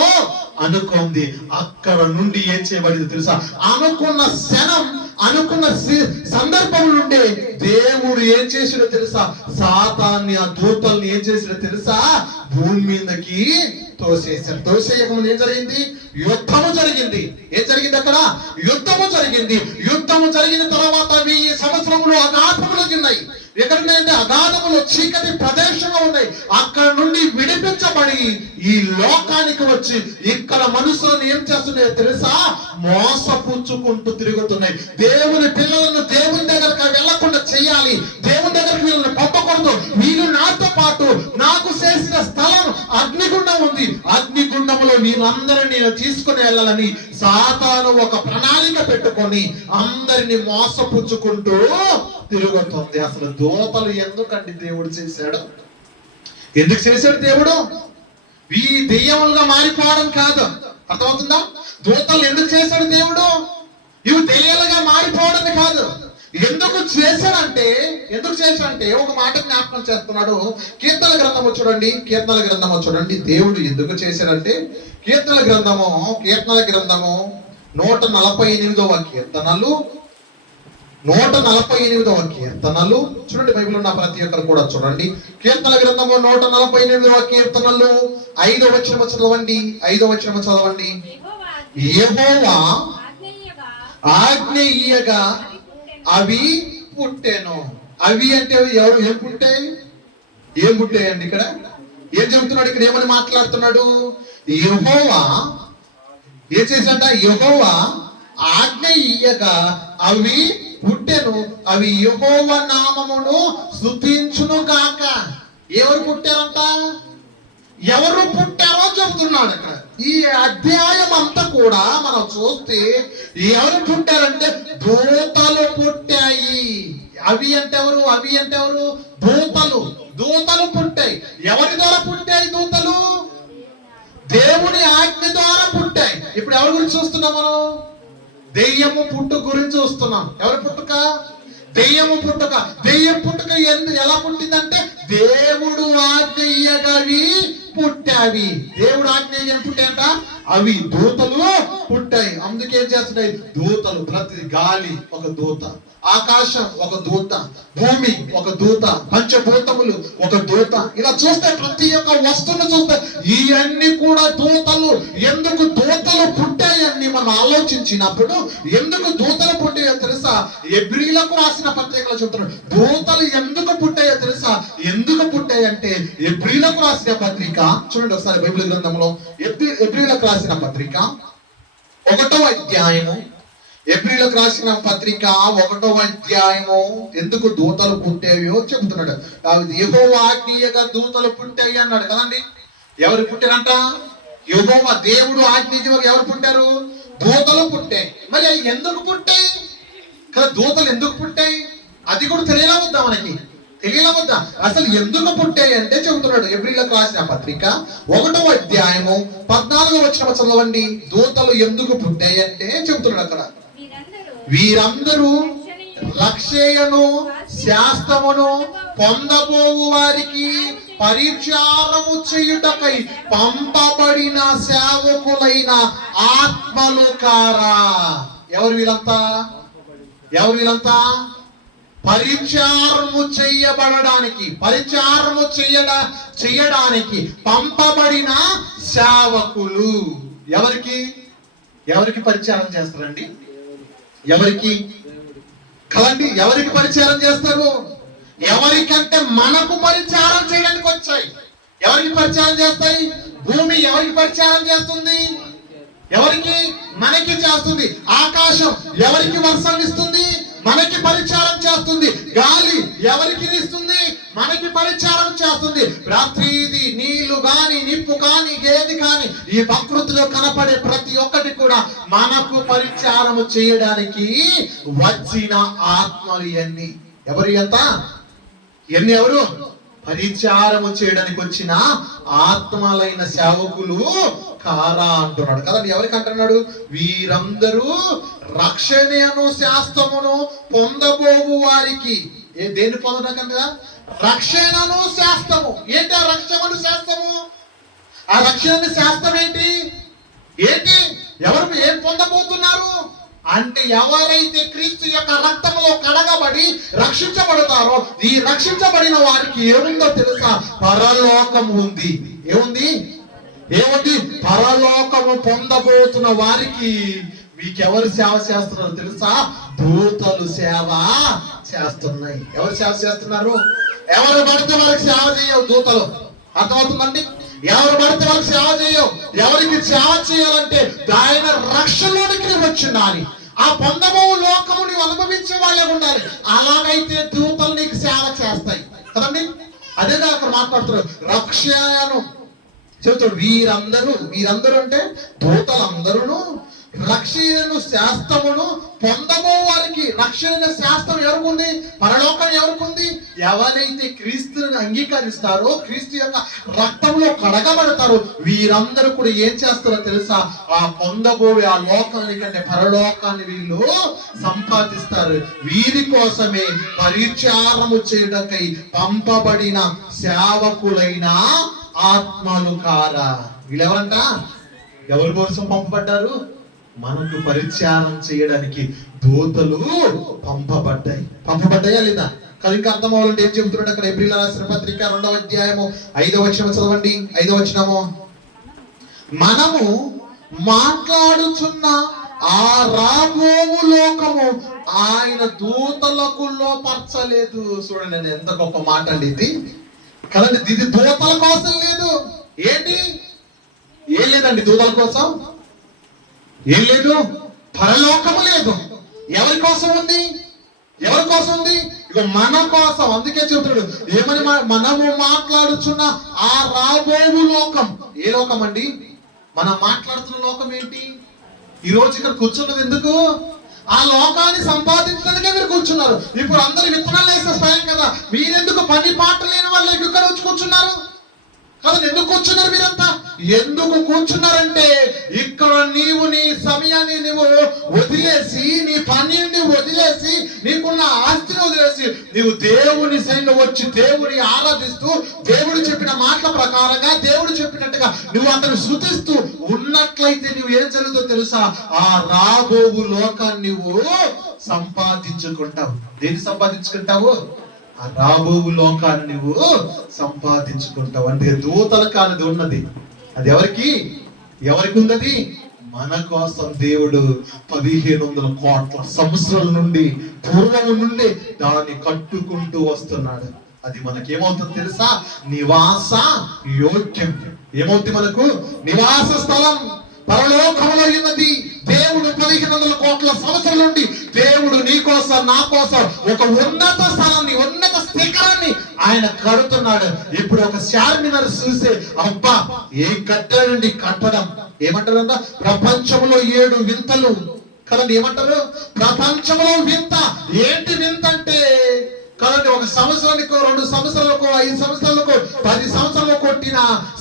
అనుకుంది. అక్కడ నుండి ఏం చేయబడింది తెలుసా? అనుకున్న క్షణం, అనుకున్న సందర్భం నుండి దేవుడు ఏం చేసాడో తెలుసా? సాతాన్ని, ఆ దూతల్ని ఏం చేసాడో తెలుసా? భూమి మీదకి తోసేశాడు. తోసేయకముందు ఏం జరిగింది? యుద్ధము జరిగింది. ఏం జరిగింది అక్కడ? యుద్ధము జరిగింది. యుద్ధము జరిగిన తర్వాత 1000 సంవత్సరములు అగాధములు ఉన్నాయి. ఎక్కడున్నాయంటే అగాధములు, చీకటి ప్రదేశంలో ఉన్నాయి. అక్కడ నుండి విడిపించబడి ఈ లోకానికి వచ్చి ఇక్కడ మనుషులను ఏం చేస్తున్నాయో తెలుసా? మోసపుచ్చుకుంటూ తిరుగుతున్నాయి. దేవుని పిల్లలను దేవుని దగ్గరకు వెళ్లకుండా చేయాలి, దేవుని దగ్గరకు వీళ్ళని పంపకూడదు. వీళ్ళు నాతో పాటు నాకు చేసిన స్థలం అగ్నిగుండం ఉంది, అగ్నిగుండంలో వీళ్ళందరినీ నేను తీసుకుని వెళ్ళాలని సాతాను ఒక ప్రణాళిక పెట్టుకొని అందరినీ మోసపుచ్చుకుంటూ తిరుగుతుంది. అసలు దూతలు ఎందుకండి దేవుడు చేశాడు? ఎందుకు చేశాడు దేవుడు? ఈ దెయ్యములుగా మారిపోవడం కాదు, అర్థమవుతుందా? దూతలు ఎందుకు చేశాడు దేవుడు? ఇవి దెయ్యాలుగా మారిపోవడం కాదు. ఎందుకు చేశాడంటే ఒక మాట జ్ఞాపకం చేస్తున్నాడు. కీర్తన గ్రంథము చూడండి, కీర్తనల గ్రంథము చూడండి. దేవుడు ఎందుకు చేశాడంటే, కీర్తనల గ్రంథము 148వ కీర్తనలు, 148వ కీర్తనలు చూడండి. బైబిల్ ఉన్న ప్రతి ఒక్కరు కూడా చూడండి. కీర్తన గ్రంథము 148వ కీర్తనలు 5వ వచనం చదవండి. 5వ వచనం చదవండి. యెహోవా ఆజ్ఞ అవి పుట్టెను. అవి అంటే ఎవరు? ఏం పుట్టాయి? ఏం పుట్టాయండి? ఇక్కడ ఏం చెబుతున్నాడు? ఇక్కడ ఏమని మాట్లాడుతున్నాడు? యెహోవా ఏం చేశాడ? యెహోవా ఆజ్ఞ ఇయ్యగా అవి పుట్టెను, అవి యెహోవా నామమును స్తుతించును గాక. ఎవరు పుట్టారంట? ఎవరు పుట్టారో చెబుతున్నాడు అక్కడ. ఈ అధ్యాయం అంతా కూడా మనం చూస్తే ఎవరు పుట్టారంటే దూతలు పుట్టాయి. అవి అంటే ఎవరు? దూతలు పుట్టాయి. ఎవరి ద్వారా పుట్టాయి దూతలు? దేవుని ఆజ్ఞ ద్వారా పుట్టాయి. ఇప్పుడు ఎవరి గురించి చూస్తున్నాం మనం? దెయ్యము పుట్టుక గురించి చూస్తున్నాం. ఎవరి పుట్టుక? దెయ్యము పుట్టుక. దెయ్యం పుట్టుక ఎలా పుట్టిందంటే దేవుడు ఆజ్ఞ ఇయ్యగవి పుట్టావి. దేవుడు ఆజ్ఞ ఇయ్యని పుట్టాయంట, అవి దూతలు పుట్టాయి. అందుకేం చేస్తున్నాయి? దూతలు. ప్రతి గాలి ఒక దూత, ఆకాశం ఒక దూత, భూమి ఒక దూత, పంచభూతములు ఒక దూత. ఇలా చూస్తే ప్రతి ఒక్క వస్తువును చూస్తే ఇవన్నీ కూడా దూతలు. ఎందుకు దూతలు పుట్టాయని మనం ఆలోచించినప్పుడు ఎందుకు దూతలు పుట్టాయో తెలుసా? ఎబ్రీలకు రాసిన పత్రికలో చెబుతున్నాడు. దూతలు ఎందుకు పుట్టాయో తెలుసా? ఎందుకు పుట్టాయంటే ఎబ్రీలకు రాసిన పత్రిక చూడండి ఒకసారి బైబిల్ గ్రంథంలో. ఎబ్రీలకు రాసిన పత్రిక 1వ అధ్యాయము, ఎబ్రీలకు రాసిన పత్రిక 1వ అధ్యాయము ఎందుకు దూతలు పుట్టేవో చెబుతున్నాడు. యెహోవా ఆజ్ఞగా దూతలు పుట్టాయి అన్నాడు కదండి. ఎవరు పుట్టారంట? యెహోవా దేవుడు ఆజ్ఞగా ఎవరు పుట్టారు? దూతలు పుట్టాయి. మరి అవి ఎందుకు పుట్టాయి కదా? దూతలు ఎందుకు పుట్టాయి అది కూడా తెలియలా వద్దా? మనకి తెలియలా వద్దా? అసలు ఎందుకు పుట్టాయి అంటే చెబుతున్నాడు. ఎబ్రీలకు రాసిన పత్రిక 1వ అధ్యాయము 14వ వచనం చదవండి. దూతలు ఎందుకు పుట్టాయి అంటే చెబుతున్నాడు అక్కడ. వీరందరూ రక్షయను శాస్త్రమును పొందబోవు వారికి పరిచారము చేయుటకై పంపబడిన సేవకులైన ఆత్మలు కారా. ఎవరు వీళ్ళంతా? పరిచారము చేయడానికి పంపబడిన సేవకులు. ఎవరికి పరిచారం చేస్తారండి? ఎవరికి కదండి? ఎవరికి పరిచారం చేస్తారు? ఎవరికంటే మనకు పరిచారం చేయడానికి వచ్చాయి. ఎవరికి పరిచారం చేస్తాయి? భూమి ఎవరికి పరిచారం చేస్తుంది? ఎవరికి? మనకి చేస్తుంది. ఆకాశం ఎవరికి వర్షాలు ఇస్తుంది? మనకి పరిచారం చేస్తుంది. గాలి ఎవరికి ఇస్తుంది? మనకి పరిచారం చేస్తుంది. ప్రతిది నీళ్లు గాని, నిప్పు కాని, ఏది కాని, ఈ ప్రకృతిలో కనపడే ప్రతి ఒక్కటి కూడా మనకు పరిచారము చేయడానికి వచ్చిన ఆత్మలు ఎన్ని? ఎవరు ఎంత? ఎన్ని? ఎవరు? పరిచారము చేయడానికి వచ్చిన ఆత్మలైన సేవకులు కారా అంటున్నాడు కదా. ఎవరికి అంటున్నాడు? వీరందరూ రక్షణను శాస్త్రమును పొందబోవు వారికి. దేన్ని పొందడం కదా? రక్షణను శాస్త్రము. ఏంటి ఆ రక్షణను శాస్త్రము? ఆ రక్షణ శాస్త్రం ఏంటి? ఏంటి? ఎవరు ఏం పొందబోతున్నారు అంటే, ఎవరైతే క్రీస్తు యొక్క రక్తంలో కడగబడి రక్షించబడతారో, ఈ రక్షించబడిన వారికి ఏముందో తెలుసా? పరలోకం ఉంది. ఏముంది? ఏముంది? పరలోకము పొందబోతున్న వారికి మీకెవరు సేవ చేస్తున్నారో తెలుసా? దూతలు సేవ చేస్తున్నాయి. ఎవరు సేవ చేస్తున్నారు? ఎవరు పడితే వాళ్ళకి సేవ చేయవు దూతలు. అర్థమవుతుందండి? ఎవరు పడితే వాళ్ళకి సేవ చేయవు. ఎవరికి సేవ చేయాలంటే ఆయన రక్షణలోనికి వచ్చిండాలి. ఆ పొందబో లోకము నీవు అనుభవించే వాళ్ళే ఉండాలి. అలాగైతే దూతలు నీకు సేవ చేస్తాయి కదండి. అదేగా అక్కడ మాట్లాడుతున్నారు. రక్షణను చెబుతాడు. వీరందరూ అంటే దూతలందరూ రక్షణను శాస్త్రమును పొందబో వారికి. రక్షణ శాస్త్రం ఎవరికి ఉంది? పరలోకం ఎవరికి ఉంది? ఎవరైతే క్రీస్తుని అంగీకరిస్తారో, క్రీస్తు యొక్క రక్తంలో కడగబడతారో, వీరందరూ కూడా ఏం చేస్తారో తెలుసా? ఆ పొందబోయే ఆ లోకాన్ని కంటే పరలోకాన్ని వీళ్ళు సంపాదిస్తారు. వీరి కోసమే పరిచారము చేయడానికై పంపబడిన సేవకులైన ఆత్మలు కారా. వీళ్ళెవరంట? ఎవరి కోసం పంపబడ్డారు? మనకు పరిచారం చేయడానికి దూతలు పంపబడ్డాయా లేదా? కానీ ఇంకా అర్థం అవ్వాలంటే ఏం చెబుతున్నాడు అక్కడ? ఎబ్రీయుల రాసిన పత్రిక 2వ అధ్యాయము 5వ వచనం చదవండి. 5వ వచనము, మనము మాట్లాడుచున్న ఆ రాబోవు లోకము ఆయన దూతలకు లోపరచలేదు. చూడండి, నేను ఎంత గొప్ప మాట అండి ఇది కదండి. ఇది దూతల కోసం లేదు. ఏంటి? ఏం లేదండి దూతల కోసం. ఏం లేదు? పరలోకము లేదు. ఎవరి కోసం ఉంది? ఎవరి కోసం ఉంది? ఇక మన కోసం. అందుకే చెబుతాడు ఏమని? మనము మాట్లాడుచున్న ఆ రాబోవు లోకం. ఏ లోకం అండి? మనం మాట్లాడుతున్న లోకం ఏంటి? ఈ రోజు ఇక్కడ కూర్చున్నది ఎందుకు? ఆ లోకాన్ని సంపాదించడానికే మీరు కూర్చున్నారు. ఇప్పుడు అందరు విత్తనాలు వేసే స్వయం కదా. మీరెందుకు పని పాట లేని వాళ్ళు ఇక్కడ వచ్చి కూర్చున్నారు కదా? ఎందుకు కూర్చున్నారు మీరంతా? ఎందుకు కూర్చున్నారంటే, ఇక్కడ నీవు నీ సమయాన్ని నువ్వు వదిలేసి, నీ పనిని వదిలేసి, నీకున్న ఆస్తిని వదిలేసి, నీవు దేవుని సైన్లో వచ్చి దేవుని ఆరాధిస్తూ, దేవుడు చెప్పిన మాటల ప్రకారంగా, దేవుడు చెప్పినట్టుగా నువ్వు అతను శృతిస్తూ ఉన్నట్లయితే నువ్వు ఏం జరుగుతుందో తెలుసా? ఆ రాబోవు లోకాన్ని నువ్వు సంపాదించుకుంటావు. దేన్ని సంపాదించుకుంటావు? ఆ రాబోవు లోకాన్ని నువ్వు సంపాదించుకుంటావు. అంటే దూతల కానిది ఉన్నది. అది ఎవరికి ఉన్నది? మన కోసం దేవుడు 1500 కోట్ల సంవత్సరాల నుండి, పూర్వము నుండి దాన్ని కట్టుకుంటూ వస్తున్నాడు. అది మనకేమవుతుంది తెలుసా? నివాస యోగ్యం. ఏమవుతుంది మనకు? నివాస స్థలం పరలోకములో ఉన్నది. దేవుడు 1500 కోట్ల సంవత్సరాల నుండి దేవుడు నీ కోసం, నా కోసం ఒక ఉన్నత స్థలాన్ని, ఉన్నత శిఖరాన్ని ఆయన కడుతున్నాడు. ఇప్పుడు ఒక చార్మినార్ చూసే, అబ్బా ఏం కట్టాడండి కట్టడం. ఏమంటారు? ప్రపంచంలో 7 వింతలు కదండి. ఏమంటారు? ప్రపంచంలో వింత. ఏంటి వింత అంటే కదండి, ఒక సంవత్సరానికో, 2 సంవత్సరాలకో, 5 సంవత్సరాలకో, 10 సంవత్సరాలకు కొట్టిన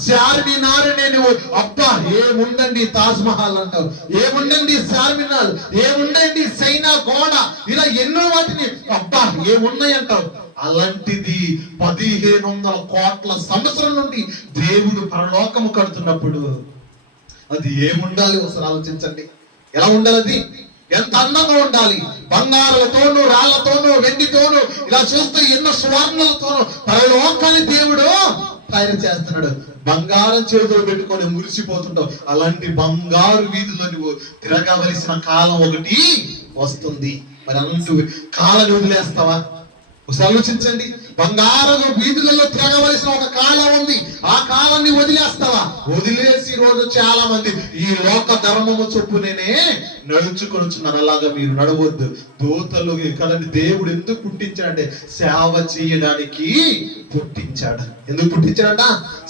చార్మినార్ నువ్వు అబ్బా ఏముందండి తాజ్ మహల్ అంటావు, ఏముండండి చార్మినార్, ఏముండండి చైనా గోడ, ఇలా ఎన్నో వాటిని అబ్బా ఏమున్నాయి అంటావు. అలాంటిది 1500 కోట్ల సంవత్సరం నుండి దేవుడు పరలోకము కడుతున్నప్పుడు అది ఏముండాలి? ఒకసారి ఆలోచించండి. ఎలా ఉండాలి? అది ఎంత అందంగా ఉండాలి. బంగారాలతోనూ, రాళ్లతోనూ, వెండితోనూ, ఇలా చూస్తే ఎన్నో స్వర్ణలతోనూ పరలోకాన్ని దేవుడు తయారు చేస్తున్నాడు. బంగారం చేతులు పెట్టుకొని మురిసిపోతుంటావు. అలాంటి బంగారు వీధుల్లో నువ్వు తిరగవలసిన కాలం ఒకటి వస్తుంది. మరి అలాంటి కాలం వదిలేస్తావా? ఒకసారి ఆలోచించండి. బంగారపు వీధులలో తిరగవలసిన ఒక కాలం ఉంది. ఆ కాలాన్ని వదిలేస్తావా? వదిలేసి రోజు చాలా మంది ఈ లోక ధర్మము చొప్పునే నడుచుకొనుచున్నారు. అలాగా మీరు నడవద్దు. దూతలు కదండి. దేవుడు ఎందుకు పుట్టించాడంటే సేవ చేయడానికి పుట్టించాడు. ఎందుకు పుట్టించాడట?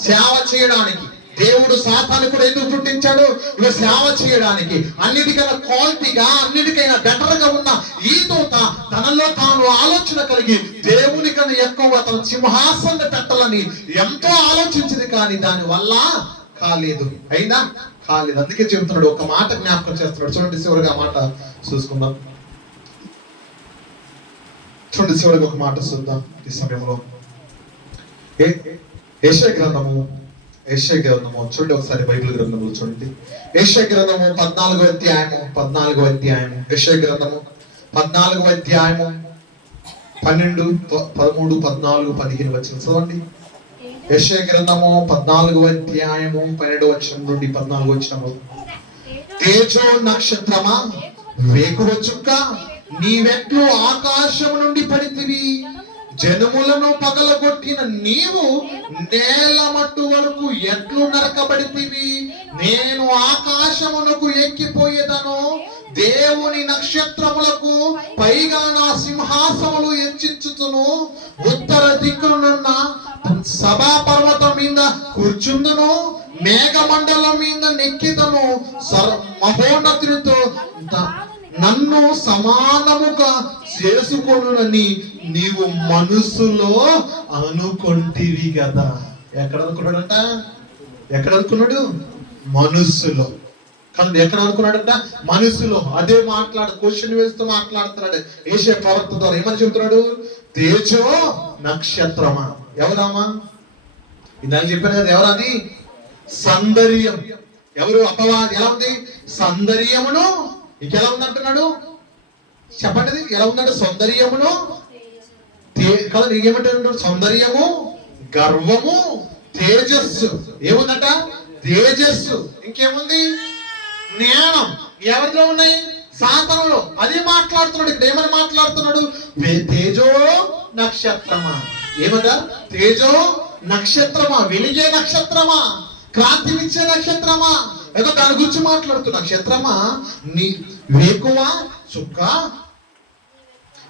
సేవ చేయడానికి. దేవుడు సాతాను కూడా ఎందుకు పుట్టించాడు? ఇక సేవ చేయడానికి. అన్నిటికైనా క్వాలిటీగా, అన్నిటికైనా బెటర్ గా ఉన్న ఈ దూత తనలో తాను ఆలోచన కలిగి దేవుని కన్నా ఎక్కువ తన సింహాసనం పెట్టాలని ఎంతో ఆలోచించింది, కానీ దాని వల్ల కాలేదు. అయినా కాలేదు. అందుకే చెబుతున్నాడు, ఒక మాట జ్ఞాపకం చేస్తున్నాడు. చూడండి, చివరిగా మాట చూసుకుందాం. చూడండి, చివరిగా ఒక మాట చూద్దాం ఈ సమయంలో. యెషయా గ్రంథము చూడండి ఒకసారి. బైబిల్ గ్రంథంలో చూడండి. యెషయా గ్రంథము 14వ అధ్యాయము. యెషయా గ్రంథము 14వ అధ్యాయము 12, 13, 14, 15 వచనం చదవండి. యెషయా గ్రంథము 14వ అధ్యాయము 12వ వచనం నుండి 14వ వచనము. తేజో నక్షత్రమా, వేకువ చుక్క, నీవెట్లు ఆకాశము నుండి పడితివి. జనములను పగలగొట్టిన నీవు నేల మట్టు వరకు ఎట్లు నరకబడితివి. నేను ఆకాశమునకు ఎక్కిపోయేదను, దేవుని నక్షత్రములకు పైగా నా సింహాసములు హెచ్చించుతును. ఉత్తర దిక్కునున్న సభా పర్వతం మీద కూర్చుందును, మేఘమండలం మీద నెక్కిదను. మహోన్నతునితో నన్ను సమానముగా చేసుకొనునని నీవు మనసులో అనుకొంటివి కదా. ఎక్కడ అనుకున్నాడట? మనస్సులో. కానీ ఎక్కడ అనుకున్నాడట? మనసులో. అదే క్వశ్చన్ వేస్తూ మాట్లాడుతున్నాడు యెషయా ప్రవక్త ద్వారా. ఏమని చెబుతున్నాడు? తేజో నక్షత్రమా. ఎవరమ్మా? ఇందాక చెప్పాను కదా, ఎవరది? సౌందర్యం. ఎవరు? అపవాది. ఎలా ఉంది? సౌందర్యమును. ఇంకెలా ఉంది అంటున్నాడు? చెప్పండి, ఎలా ఉన్నాడు? సౌందర్యమును కదా. ఏమంటాడు? సౌందర్యము, గర్వము, తేజస్సు. ఏముందట? తేజస్సు. ఇంకేముంది? జ్ఞానం. ఎవరిలో ఉన్నాయి? సాతానులో. అది మాట్లాడుతున్నాడు ఇక్కడ. ఏమని మాట్లాడుతున్నాడు? తేజో నక్షత్రమా. ఏమట? తేజో నక్షత్రమా, వెలిగే నక్షత్రమా, క్రాంతినిచ్చే నక్షత్రమా. ఏదో దాని గురించి మాట్లాడుతున్నా. నక్షత్రమా, నీ వేకువ చుక్క,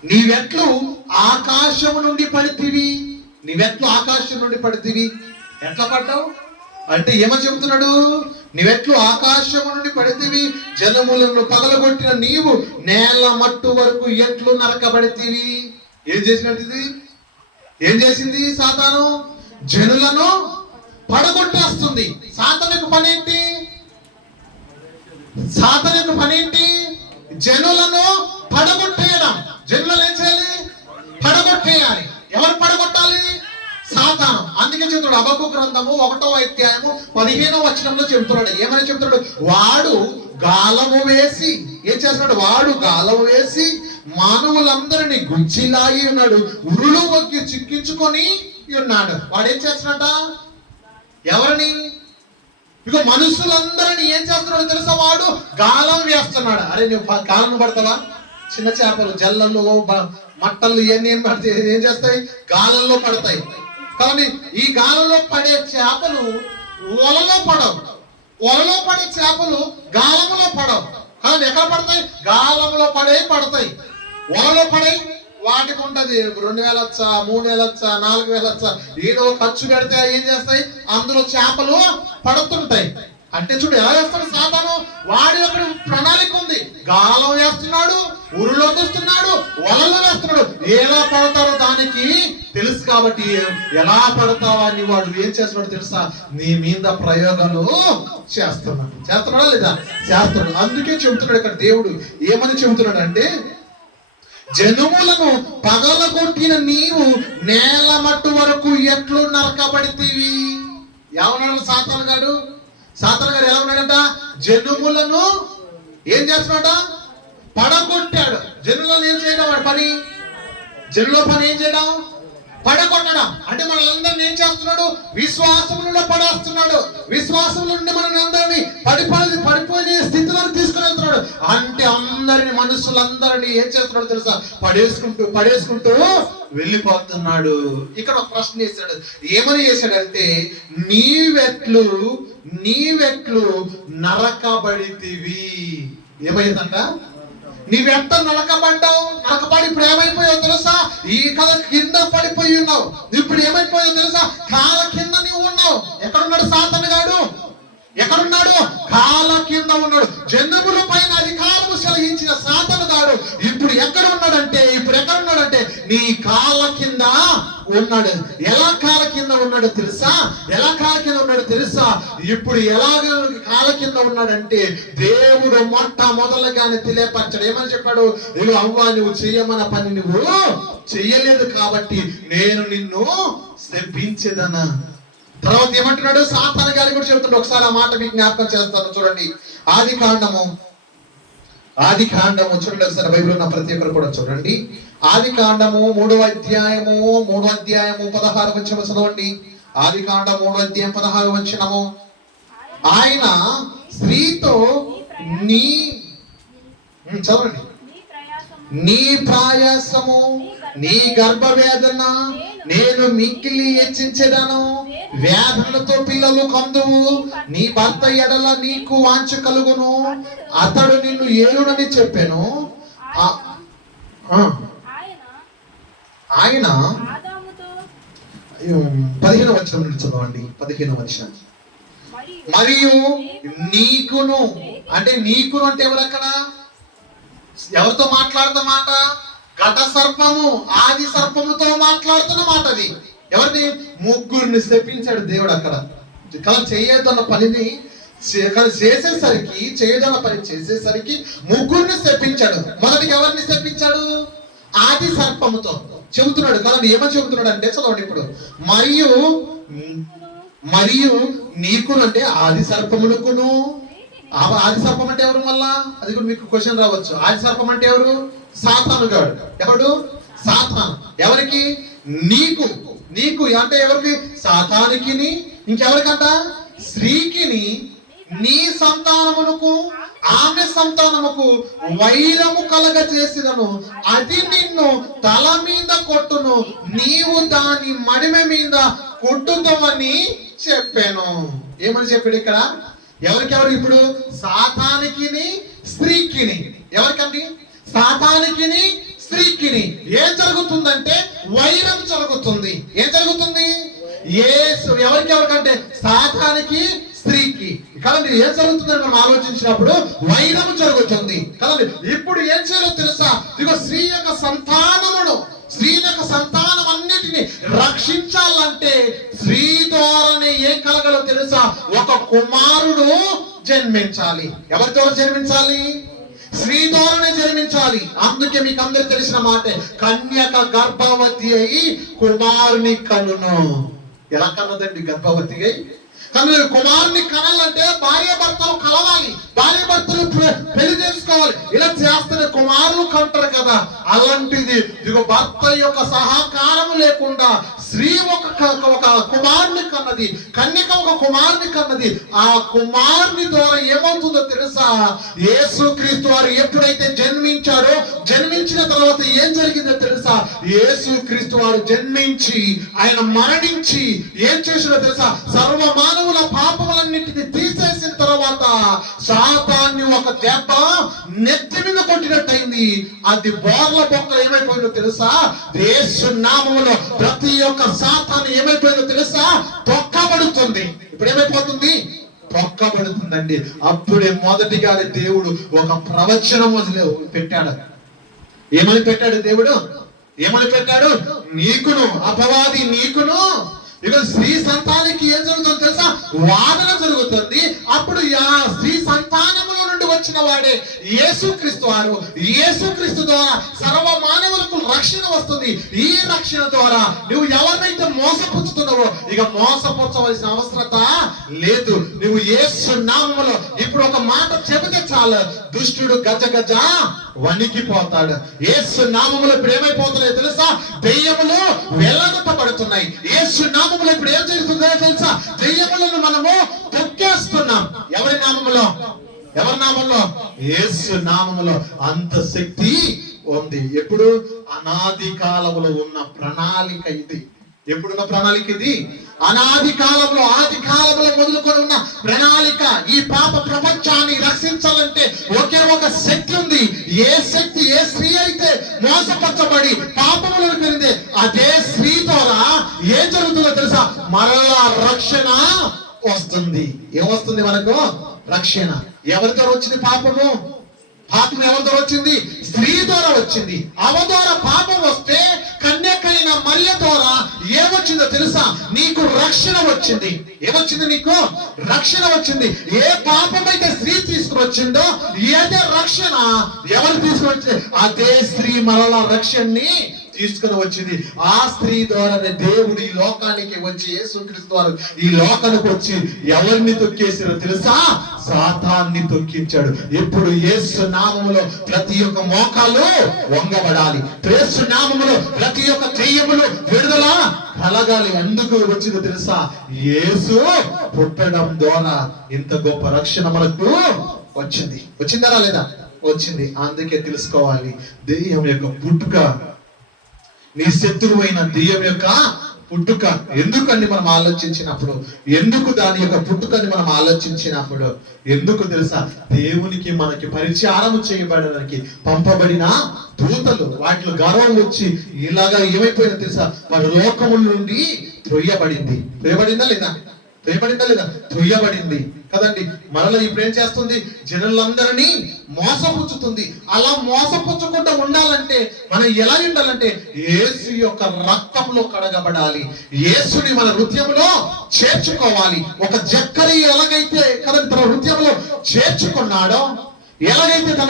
నీవెట్లు ఆకాశము నుండి పడితివి. నీవెట్లు ఆకాశం నుండి పడితివి. ఎట్లా పడ్డావు అంటే ఏమని చెబుతున్నాడు? నీవెట్లు ఆకాశము నుండి పడితివి. జనములను పగలగొట్టిన నీవు నేల మట్టు వరకు ఎట్లు నరకబడితివి. ఏం చేసినట్టు ఇది? ఏం చేసింది సాతాను? జనులను పడగొట్టేస్తుంది. సాతాను యొక్క పని ఏంటి? జనులను పడగొట్టేయడం. జనులను ఏం చేయాలి? పడగొట్టేయాలి. ఎవరు పడగొట్టాలి? సాతాను. అందుకే చెప్తున్నాడు హబక్కూకు గ్రంథము 1వ అధ్యాయము 15వ వచనంలో చెబుతున్నాడు. ఏమని చెప్తున్నాడు? వాడు గాలము వేసి ఏం చేస్తున్నాడు? వాడు గాలము వేసి మానవులందరినీ గుంచిలాగి ఉన్నాడు, ఉరులు ఒక్కి చిక్కించుకొని ఉన్నాడు. వాడు ఏం చేస్తున్నాడ? ఎవరిని? ఇక మనుషులందరినీ ఏం చేస్తున్నాడు తెలుసా? వాడు గాలం వేస్తున్నాడు. అరే నువ్వు గాలం పడతావా? చిన్న చేపలు జల్లలు, మట్టలు ఇవన్నీ ఏం చేస్తాయి? గాలంలో పడతాయి. కానీ ఈ గాలంలో పడే చేపలు వలలో పడవు. వలలో పడే చేపలు గాలములో పడవు. కానీ ఎక్కడ పడతాయి? గాలంలో పడతాయి. వలలో పడే వాటికి ఉంటది 2000 వచ్చ, 3000 వచ్చ, 4000 వచ్చ, ఏదో ఖర్చు పెడితే ఏం చేస్తాయి? అందులో చేపలు పడుతుంటాయి. అంటే చూడు ఎలా వేస్తాడు సాతాను. వాడి యొక్క ప్రణాళిక ఉంది. గాలం వేస్తున్నాడు, ఊరిలో వస్తున్నాడు, వలలో వేస్తున్నాడు. ఎలా పడతారో దానికి తెలుసు. కాబట్టి ఎలా పడతావా అని వాడు ఏం చేస్తున్నాడు తెలుసా? నీ మీద ప్రయోగాలు చేస్తున్నాడా లేదా? చేస్తున్నాడు. అందుకే చెబుతున్నాడు ఇక్కడ దేవుడు. ఏమని చెబుతున్నాడు అంటే, జనములను పగలగొట్టిన నీవు నేల మట్టు వరకు ఎట్లు నరకబడితివి. ఏమన్నాడు సాతాను గారు? ఎలా ఉన్నాడట? జనములను ఏం చేస్తున్నాడ? పడగొట్టాడు. జనులను ఏం చేయడం? వాడు పని. జనుల పని ఏం చేయడం? పడగొట్టడం. అంటే మనల్ని ఏం చేస్తున్నాడు? విశ్వాసంలో పడేస్తున్నాడు. విశ్వాసం నుండి మనల్ని అందరినీ పడిపోయే స్థితిలో తీసుకుని వెళ్తున్నాడు. అంటే అందరిని మనుషులందరినీ ఏం చేస్తున్నాడు తెలుసా? పడేసుకుంటూ వెళ్ళిపోతున్నాడు. ఇక్కడ ఒక ప్రశ్న వేశాడు. ఏమని వేశాడంటే, నీవెట్లు నరకబడితివి. ఏమైందంట? నీవెంత నరకబడ్డావు. నరకబడి ఇప్పుడు ఏమైపోయావు తెలుసా? ఈ కథ కింద పడిపోయి ఉన్నావు. ఇప్పుడు ఏమైపోయావు తెలుసా? కాల కింద నీవు ఉన్నావు. ఎక్కడున్నాడు సాతాను గాడు? ఎక్కడున్నాడు? కాల కింద ఉన్నాడు. జనముల పైన అధికారము కలిగించిన సాతాను గాడు ఇప్పుడు ఎక్కడ ఉన్నాడంటే నీ కాళ్ళ కింద ఉన్నాడు. ఎలా కాళ్ళ కింద ఉన్నాడు తెలుసా? ఇప్పుడు ఎలాగ కాళ్ళ కింద ఉన్నాడంటే, దేవుడు మొట్టమొదలుగానే తెలియపరచాడు. ఏమని చెప్పాడు? ఇగో అవ్వ, నువ్వు చెయ్యమన్న పని నువ్వు చెయ్యలేదు కాబట్టి నేను నిన్ను శపించేదనా. తర్వాత ఏమంటున్నాడు? సాతాను గారి కూడా చెప్తున్నాడు. ఒకసారి ఆ మాట మీకు జ్ఞాపకం చేస్తాను. చూడండి, ఆది కాండము చూడండి ఒకసారి. బైబిల్ ఉన్న ప్రతి ఒక్కరు కూడా చూడండి. ఆది కాండము 3వ అధ్యాయము 16వ వచనం చదవండి. ఆది కాండం 3వ అధ్యాయం 16వ వచనము. ఆయన స్త్రీతో చదవండి, నీ ప్రయాసము నీ గర్భవేదన నేను మిక్కిలి హెచ్చించెదను. వేదనలతో పిల్లలు కందువు. నీ భర్త ఎడల నీకు వాంఛ కలుగును. అతడు నిన్ను ఏలునని చెప్పాను. ఆయన 15వ వచనం నుండి చదవండి. 15వ వచనం. మరియు నీకును అంటే ఎవరు అక్కడ? ఎవరితో మాట్లాడుతున్న మాట? ఘట సర్పము, ఆది సర్పముతో మాట్లాడుతున్న మాట అది. ఎవరిని? ముగ్గురిని శపించాడు దేవుడు అక్కడ. చేయొద్దన్న పనిని చేసేసరికి ముగ్గురిని శపించాడు. మొదటికి ఎవరిని శపించాడు? ఆది సర్పముతో చెబుతున్నాడు కదా. ఏమని చెబుతున్నాడు అంటే చదవండి ఇప్పుడు. మరియు నీకును అంటే ఆది సర్పమునకును. ఆది సర్పం అంటే ఎవరు? మళ్ళా అది కూడా మీకు క్వశ్చన్ రావచ్చు. ఆది సర్పం అంటే ఎవరు? సాతాను గాడు. ఎవడు? సాతాను. ఎవరికి? నీకు అంటే ఎవరికి? సాతానికి. ఇంకెవరికంట? స్త్రీకిని, నీ సంతానమునకు ఆమె సంతానముకు వైరము కలగ చేసినను. అది నిన్ను తల మీద కొట్టును, నీవు దాని మడిమ మీద కొట్టుతావని చెప్పాను. ఏమని చెప్పాడు ఇక్కడ? ఎవరికెవరు ఇప్పుడు? సాతానికిని, స్త్రీకిని. ఎవరికండి? సాతానికిని, స్త్రీకిని. ఏం జరుగుతుందంటే వైరం జరుగుతుంది. ఏం జరుగుతుంది? ఎవరికంటే సాతానికి, స్త్రీకి. కదండి, ఏం జరుగుతుందని మనం ఆలోచించినప్పుడు వైరం జరుగుతుంది కదండి. ఇప్పుడు ఏం చేయాలో తెలుసా? ఇదిగో స్త్రీ యొక్క సంతానం అన్నిటిని రక్షించాలంటే స్త్రీ ద్వారానే ఏం కలగలో తెలుసా? ఒక కుమారుడు జన్మించాలి. ఎవరి ద్వారా జన్మించాలి? స్త్రీ ద్వారానే జన్మించాలి. అందుకే మీకు అందరూ తెలిసిన మాటే, కన్యక గర్భవతి అయి కుమారుని కనును. ఎలా కన్నదండి గర్భవతి అయి? కానీ కుమారుని కనాలంటే భార్య భర్తలు కలవాలి, భార్య భర్తలు పెళ్లి చేసుకోవాలి. ఇలా చేస్తేనే కుమారులు కంటారు కదా. అలాంటిది ఇదిగో భర్త యొక్క సహకారం లేకుండా స్త్రీ ఒక కుమారుని కన్నది, కన్యక ఒక కుమారుని కన్నది. ఆ కుమారుని ద్వారా ఏమవుతుందో తెలుసా? యేసుక్రీస్తు వారు ఎప్పుడైతే జన్మించారో, జన్మించిన తర్వాత ఏం జరిగిందో తెలుసా? యేసుక్రీస్తు వారు జన్మించి ఆయన మరణించి ఏం చేసినో తెలుసా? సర్వ మానవుల పాపములన్నింటినీ తీసేసిన తర్వాత సాతాన్ని ఒక దెబ్బ నెత్తి మీద కొట్టినట్టయింది. అది బోర్ల బొక్కలు ఏమైపోయిందో తెలుసా? యేసు నామములో ప్రతి ఒక్క సాతాను ఏమైపోయిందో తెలుసా? తొక్కబడుతుంది. ఇప్పుడు ఏమైపోతుంది? తొక్కబడుతుందండి. అప్పుడే మొదటిగా దేవుడు ఒక ప్రవచనం పెట్టాడు. ఏమని పెట్టాడు దేవుడు? నీకును అపవాది నీకును ఇక స్త్రీ సంతానానికి ఏం జరుగుతుందో తెలుసా? వాదన జరుగుతుంది. అప్పుడు ఆ స్త్రీ సంతానములో నుండి వచ్చిన వాడే యేసుక్రీస్తు వారు. యేసుక్రీస్తు ద్వారా సర్వ మానవులకు రక్షణ వస్తుంది. ఈ రక్షణ ద్వారా నువ్వు ఎవరినైతే మోసపుచ్చుతున్నావో ఇక మోసపుచ్చవలసిన అవసరత లేదు. నువ్వు యేసు నామములో ఇప్పుడు ఒక మాట చెబితే చాలు, దుష్టుడు గజ వణికిపోతాడు. యేసు నామములో ఇప్పుడు ఏమైపోతున్నాయో తెలుసా? దెయ్యములు వెళ్ళగొట్టబడుతున్నాయి. యేసు నామములో ఇప్పుడు ఏం జరుగుతుందో తెలుసా? దెయ్యములను మనము తొక్కేస్తున్నాం. ఎవరి నామములో? యేసు నామములో అంత శక్తి ఉంది. ఎప్పుడు? అనాది కాలంలో ఉన్న ప్రణాళిక ఇది. ఎప్పుడున్న ప్రణాళిక ఇది? అనాది కాలంలో, ఆది కాలంలో మొదలుకొని ఉన్న ప్రణాళిక. ఈ పాప ప్రపంచాన్ని రక్షించాలంటే ఒకే ఒక శక్తి ఉంది. ఏ శక్తి, ఏ స్త్రీ అయితే మోసపరచబడి పాపములకు వెళ్ళింది, అదే స్త్రీ ద్వారా ఏం జరుగుతుందో తెలుసా? మరలా రక్షణ వస్తుంది. ఏమొస్తుంది మనకు? రక్షణ. ఎవరి ద్వారా వచ్చింది పాపము? పాపం ఎవరి ద్వారా వచ్చింది? స్త్రీ ద్వారా వచ్చింది. అవ ద్వారా పాపం వస్తే కన్యకైన మరియ ద్వారా ఏమొచ్చిందో తెలుసా? నీకు రక్షణ వచ్చింది. ఏమొచ్చింది? నీకు రక్షణ వచ్చింది. ఏ పాపం అయితే స్త్రీ తీసుకుని వచ్చిందో, ఏదే రక్షణ ఎవరు తీసుకుని వచ్చింది, అదే స్త్రీ మరలా రక్షణని తీసుకుని వచ్చింది. ఆ స్త్రీ ద్వారానే దేవుడు ఈ లోకానికి వచ్చి, యేసుక్రీస్తు వారు ఈ లోకానికి వచ్చి ఎవరిని తొక్కేసారో తెలుసా? సాతాన్ని తొక్కించాడు. ఇప్పుడు యేసు నామములో ప్రతి ఒక్క మోకాలు వంగబడాలి. యేసు నామములో ప్రతి ఒక్క దెయ్యములు విడుదల కలగాలి. అందుకు వచ్చిందో తెలుసా? యేసు పుట్టడం ద్వారా ఇంత గొప్ప రక్షణ మనకు వచ్చింది. వచ్చిందా లేదా? వచ్చింది. అందుకే తెలుసుకోవాలి, దెయ్యం యొక్క పుట్టుక, నీ శత్రువు అయిన దెయ్యం యొక్క పుట్టుక ఎందుకని మనం ఆలోచించినప్పుడు, ఎందుకు దాని యొక్క పుట్టుకని మనం ఆలోచించినప్పుడు, ఎందుకు తెలుసా? దేవునికి మనకి పరిచారం చేయబడడానికి పంపబడిన దూతలు, వాటిలో గర్వం వచ్చి ఇలాగా ఏమైపోయిందో తెలుసా? వారి లోకముల నుండి త్రొయ్యబడింది. త్రొయ్యబడిందా లేదా? త్రొయ్యబడింది కదండి. మరలా ఇప్పుడు ఏం చేస్తుంది? జనులందరినీ మోసపుచ్చుతుంది. అలా మోసపుచ్చకుండా ఉండాలంటే మనం ఎలా ఉండాలంటే, యేసు యొక్క రక్తంలో కడగబడాలి. యేసుని మన హృదయంలో చేర్చుకోవాలి. ఒక జక్కరియా ఎలాగైతే కదండి తన హృదయంలో చేర్చుకున్నాడో, ఎలాగైతే తన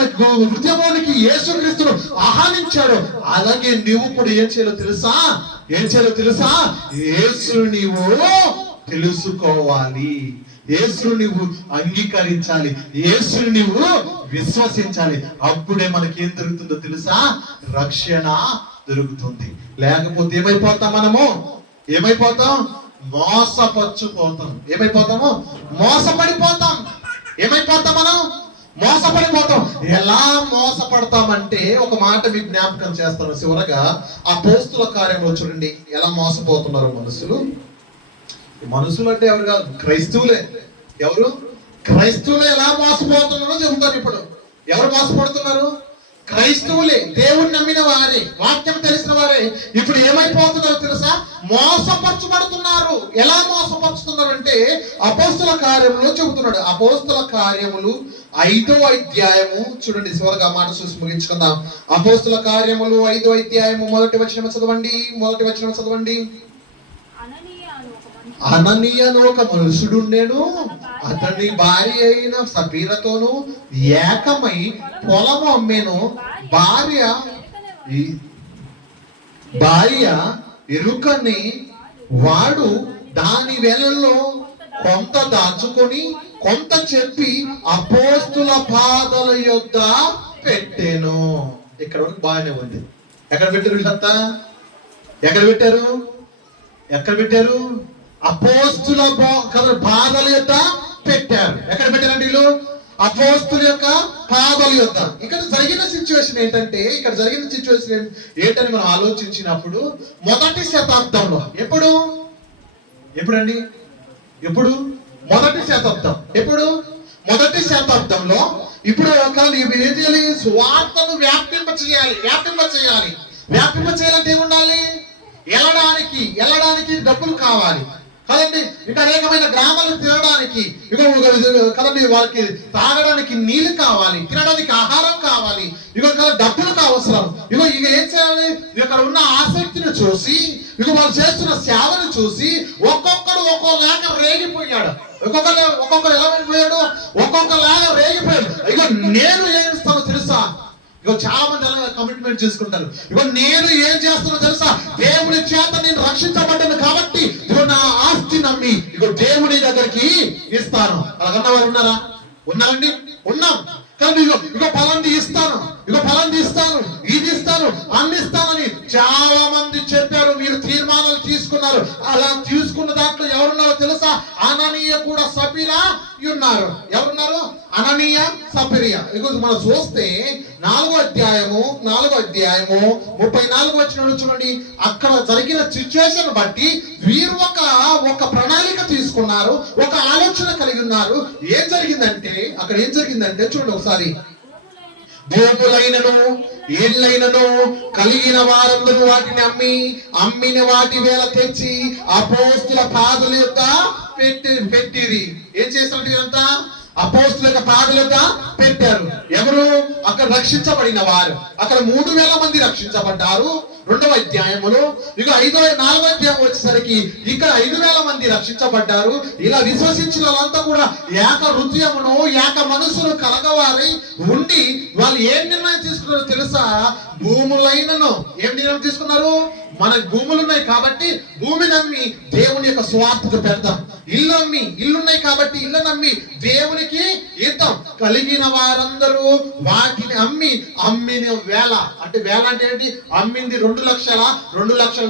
హృదయంలోనికి యేసుక్రీస్తును ఆహ్వానించాడో, అలాగే నువ్వు కూడా ఏం చేయాలో తెలుసా? యేసుని నీవు తెలుసుకోవాలి. యేసుని నువ్వు అంగీకరించాలి. యేసుని నువ్వు విశ్వసించాలి. అప్పుడే మనకి ఏం దొరుకుతుందో తెలుసా? రక్షణ దొరుకుతుంది. లేకపోతే ఏమైపోతాం? మోసపరిపోతాం. మోసపడిపోతాం. ఎలా మోసపడతామంటే ఒక మాట మీకు జ్ఞాపకం చేస్తాను చివరగా. అపోస్తుల కార్యంలో చూడండి ఎలా మోసపోతున్నారు మనుషులు అంటే ఎవరు కాదు, క్రైస్తవులే. క్రైస్తవులే ఎలా మోసపోతున్నారో చెబుతారు. ఇప్పుడు ఎవరు మోసపడుతున్నారు? క్రైస్తవులే, దేవుణ్ణి నమ్మిన వారే, వాక్యం తెలిసిన వారే ఇప్పుడు ఏమైపోతున్నారో తెలుసా? మోసపరచబడుతున్నారు. ఎలా మోసపరుచుతున్నారు అంటే అపోస్తుల కార్యములో చెబుతున్నాడు. అపోస్తుల కార్యములు 5వ అధ్యాయము చూడండి. చివరిగా మాట చూసి ముగించుకుందాం. అపోస్తుల కార్యములు 5వ అధ్యాయము మొదటి వచనం చదవండి. అననీయ అని ఒక మనుషుడుండెను. అతని భార్య అయిన సపీరతోను ఏకమై పొలము అమ్మెను. భార్య ఎరుకని వాడు దాని వేళల్లో కొంత దాచుకొని కొంత చెప్పి అపోస్తుల పాదల యొద్ద పెట్టెను. ఇక్కడ వరకు బాగానే ఉంది. ఎక్కడ పెట్టారు వీళ్ళంతా? ఎక్కడ పెట్టారు? అపోస్తుల పాదాల యొద్ద పెట్టారు. ఎక్కడ పెట్టారంటే వీళ్ళు? అపోస్తుల యొక్క పాదాల యొద్ద. ఇక్కడ జరిగిన సిచ్యువేషన్ ఏంటని మనం ఆలోచించినప్పుడు, మొదటి శతాబ్దంలో ఎప్పుడండి? మొదటి శతాబ్దంలో ఇప్పుడు ఏం చేయాలి? సువార్తను వ్యాపింప చేయాలంటే ఏముండాలి? వెళ్ళడానికి డబ్బులు కావాలి కదండి. ఇంకా అనేకమైన గ్రామాలకు తినడానికి కదండి, వాళ్ళకి తాగడానికి నీళ్లు కావాలి, తినడానికి ఆహారం కావాలి, డబ్బులు అవసరం. ఇక ఏం చేయాలి? ఇక్కడ ఉన్న ఆసక్తిని చూసి, వాళ్ళు చేస్తున్న సేవను చూసి ఒక్కొక్కడు ఒక్కో లేక రేగిపోయాడు. ఒక్కొక్కరు ఎలా అయిపోయాడు? ఒక్కొక్కలాగా రేగిపోయాడు. నేను ఏం ఇస్తానో తెలుసా? చాలా మంది ఎలా కమిట్మెంట్ చేసుకుంటారు. నేను ఏం చేస్తున్నా తెలుసా? దేవుని చేత నేను రక్షించబడ్డాను కాబట్టి నా ఆస్తి నమ్మి దేవుని దగ్గరికి ఇస్తాను. అలాగన్న వారు ఉన్నారండి? ఉన్నాం. కానీ ఫలాన్ని ఇస్తాను, ఇది ఇస్తాను, అందిస్తానని చాలా మంది చెప్పారు. మీరు తీర్మానాలు తీసుకున్నారు. అలా తీసుకున్న దాంట్లో ఎవరున్నారో తెలుసా? అననీయ కూడా సపీరా ఉన్నారు. ఎవరున్నారు? అననీయ సపరియా. ఇక మనం చూస్తే 4వ అధ్యాయము 34 వచనం చూడండి. అక్కడ జరిగిన సిచ్యువేషన్ బట్టి వీరు ఒక ప్రణాళిక తీసుకున్నారు, ఒక ఆలోచన కలిగి ఉన్నారు. ఏం జరిగిందంటే చూడండి ఒకసారి. భూములైనను ఇళ్ళైనను కలిగిన వారందరూ వాటిని అమ్మిన వాటి వేళ తెచ్చి అపోస్తుల పాదల యొక్క పెట్టిరి. ఏం చేసినట్టు ఇదంతా అపోస్తుల యొక్క పాదల యొక్క పెట్టారు. ఎవరు? అక్కడ రక్షించబడిన వారు. అక్కడ 3000 మంది రక్షించబడ్డారు 2వ అధ్యాయములో. ఇక 4వ అధ్యాయం వచ్చేసరికి ఇక్కడ 5000 మంది రక్షించబడ్డారు. ఇలా విశ్వసించిన వాళ్ళంతా కూడా ఏక హృదయమును ఏక మనసును కలగవారై ఉండి వాళ్ళు ఏం నిర్ణయం తీసుకున్నారో తెలుసా? భూములైనను ఏం నిర్ణయం తీసుకున్నారు? మనకు భూములు ఉన్నాయి కాబట్టి భూమిని అమ్మి దేవుని యొక్క స్వార్థత పెడతాం. ఇల్లున్నాయి కాబట్టి ఇల్లు నమ్మి దేవునికి ఇద్దాం. కలిగిన వారందరూ వాటిని అమ్మిన వేళ అంటే ఏంటి? అమ్మింది 2 లక్షల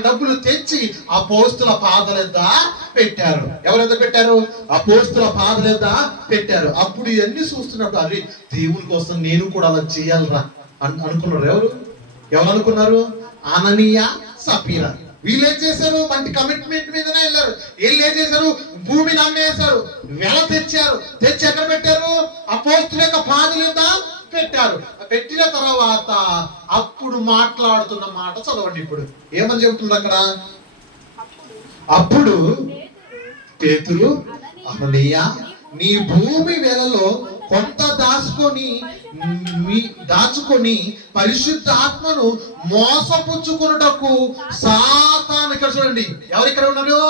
డబ్బులు తెచ్చి అపోస్తుల పాదల యొద్ద పెట్టారు. ఎవరెద్ద పెట్టారు? అపోస్తుల పాదల యొద్ద పెట్టారు. అప్పుడు ఇవన్నీ చూస్తున్నప్పుడు అరే దేవుని కోసం నేను కూడా అలా చేయాలరా అనుకున్నారు. ఎవరు అనుకున్నారు? అననీయ సపీరా. వీళ్ళు ఏం చేశారు? మంచి కమిట్మెంట్ మీదనే వెళ్ళారు. వీళ్ళు ఏం చేశారు? భూమిని అమ్మేశారు, తెచ్చి ఎక్కడ పెట్టారు? అపోస్తుల యొక్క పాదల యొద్ద పెట్టారు. పెట్టిన తర్వాత అప్పుడు మాట్లాడుతున్న మాట చదవండి. ఇప్పుడు ఏమని చెబుతున్నారు అక్కడ? అప్పుడు పేతురు, అననీయ, నీ భూమి వేలలో కొంత దాచుకొని పరిశుద్ధ ఆత్మను మోసపుచ్చుకొనుటకు సాతాను. ఇక్కడ చూడండి, ఎవరు ఇక్కడ ఉన్నారు?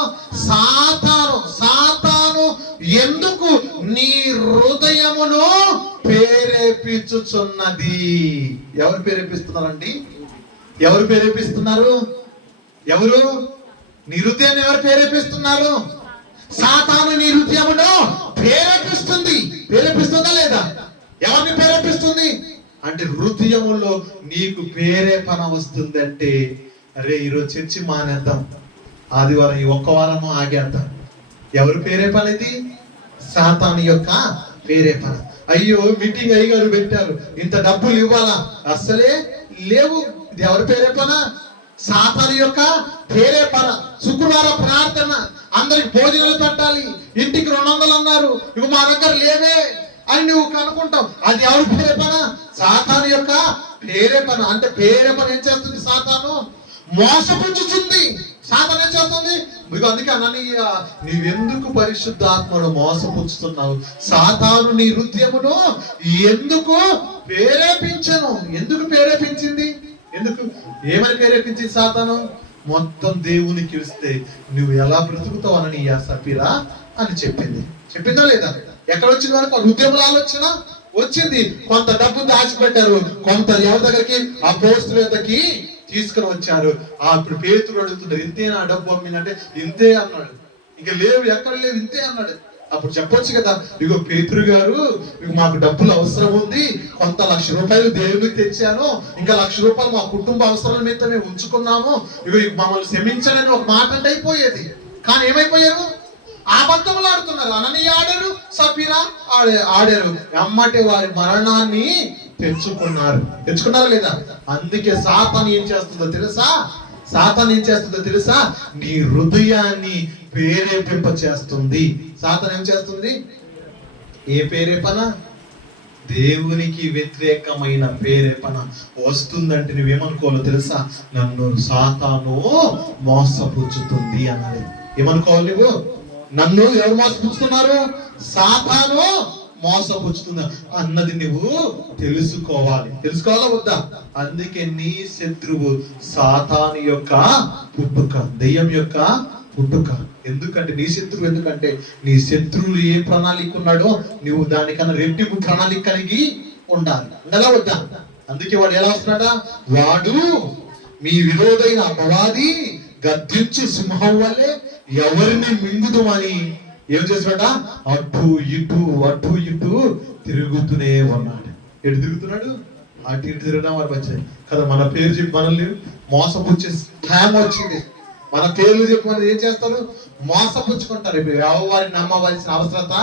సాతాను ఎందుకు నీ హృదయమును ప్రేరేపించుచున్నది. ఎవరు ప్రేరేపిస్తున్నారండి? ఎవరు ప్రేరేపిస్తున్నారు? ఎవరు? నీ హృదయాన్ని ఎవరు ప్రేరేపిస్తున్నారు? సాతాను నీ హృదయమును ప్రేరేపిస్తుందా లేదా? ఎవరిని ప్రేరేపిస్తుంది అంటే హృదయములో నీకు ప్రేరేపణ వస్తుంది. అంటే అరే ఈరోజు చర్చి మానేద్దాం, ఆదివారం ఈ ఒక్క వారము ఆగేద్దాం. ఎవరు ప్రేరేపణ ఇది? సాతాను యొక్క ప్రేరేపణ. అయ్యో మీటింగ్ అయ్యగారు పెట్టారు, ఇంత డబ్బులు ఇవ్వాలా? అస్సలే లేవు. ఇది ఎవరి ప్రేరేపణ? సాతాను యొక్క ప్రేరేపణ. శుక్రవారం ప్రార్థన, అందరికి భోజనాలు పెట్టాలి, ఇంటికి 200 అన్నారు, ఇవి మా దగ్గర లేవే అని నువ్వు అనుకుంటావు. అది ఎవరి ప్రేరేపణ? సాతాను యొక్క ప్రేరేపణ. అంటే ప్రేరేపణ ఏం చేస్తుంది? సాతాను మోసపుచ్చుతుంది. సాతాను ఏం చేస్తుంది? మీకు అందుకే అననీయ, నీవెందుకు పరిశుద్ధాత్మను మోసపుచ్చుతున్నావు? సాతాను నీ హృదయమును ఎందుకు ప్రేరేపించను? ఎందుకు ప్రేరేపించింది? ఏమని ప్రేరేపించింది సాతాను? మొత్తం దేవునికి ఇస్తే నువ్వు ఎలా బ్రతుకుతావు అననీయ సపీరా అని చెప్పిందా లేదా? ఎక్కడ వచ్చింది వరకు? హృదయంలో ఆలోచన వచ్చింది. కొంత డబ్బు దాచిపెట్టారు, కొంత ఎవరి దగ్గరికి? అపోస్తుల దగ్గరికి తీసుకుని వచ్చారు. అప్పుడు పేతురు అడుగుతున్నారు, ఇంతేనా డబ్బు అమ్మిందంటే? ఇంతే అన్నాడు. ఇక లేవు, ఎక్కడ లేవు, ఇంతే అన్నాడు. అప్పుడు చెప్పొచ్చు కదా, ఇగో పేతురు గారు మాకు డబ్బులు అవసరం ఉంది, కొంత ₹1,00,000 దేవునికి తెచ్చాను, ఇంకా ₹1,00,000 మా కుటుంబ అవసరాల మీద మేము ఉంచుకున్నాము, ఇగో మమ్మల్ని క్షమించడని ఒక మాట అంటే అయిపోయేది. కానీ ఏమైపోయారు? అబద్ధములు ఆడుతున్నారు. అననీయ ఆడారు, సపీరా ఆడారు. అమ్మటి వారి మరణాన్ని తెచ్చుకున్నారా లేదా? అందుకే సాతాను ఏం చేస్తుందో తెలుసా? నీ హృదయాన్ని ప్రేరేపింప చేస్తుంది. సాతాను ఏం చేస్తుంది? ఏ ప్రేరేపణ? దేవునికి వ్యతిరేకమైన ప్రేరేపణ వస్తుందంటే నువ్వేమనుకోవాలో తెలుసా? నన్ను సాతాను మోసపుచ్చుతుంది అన్నది. ఏమనుకోవాలి నువ్వు? నన్ను ఎవరు మోసపుచ్చుతున్నారు? సాతాను మోసపుచ్చుతుంది అన్నది నువ్వు తెలుసుకోవాలా వద్దా? అందుకే నీ శత్రువు సాతాను యొక్క పుట్టుక, దెయ్యం యొక్క పుట్టుక. ఎందుకంటే నీ శత్రువులు ఏ ప్రణాళిక ఉన్నాడో నువ్వు దానికన్నా రెట్టింపు ప్రణాళిక కలిగి ఉండాలా వద్దా? అందుకే వాడు ఎలా వస్తున్నాడా? వాడు మీ విరోధైన అపవాది గద్దించు సింహం వల్లే ఎవరిని మింగుదుమని ఏం చేస్తాడ? అటు ఇటు తిరుగుతూనే ఉన్నాడు. ఎటు తిరుగుతున్నాడు? అటు ఇటు తిరగడం వారికి వచ్చాయి కదా. మన పేరు చెప్పి మనల్ని మోసపుచ్చే స్కామ్ వచ్చింది. మన పేర్లు చెప్పి మనం ఏం చేస్తారు? మోసపుచ్చుకుంటారు. ఇప్పుడు ఎవరిని నమ్మవలసిన అవసరత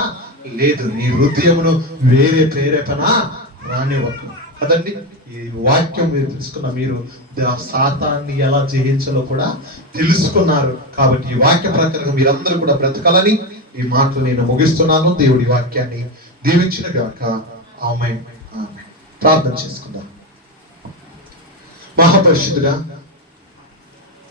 లేదు. నీ హృదయమును వేరే ప్రేరేపణ రానివ్వకు కదండి. ఈ వాక్యం మీరు తెలుసుకున్న మీరు సాతాన్ని ఎలా జయించాలో కూడా తెలుసుకున్నారు. కాబట్టి ఈ వాక్య ప్రకారంగా మీరందరూ కూడా బ్రతకాలని ఈ మాటలు నేను ముగిస్తున్నాను. దేవుడి వాక్యాన్ని దీవించిన గాక. ఆమేన్. ప్రార్థన చేసుకుందాం. మహాపరిశుద్ధుడా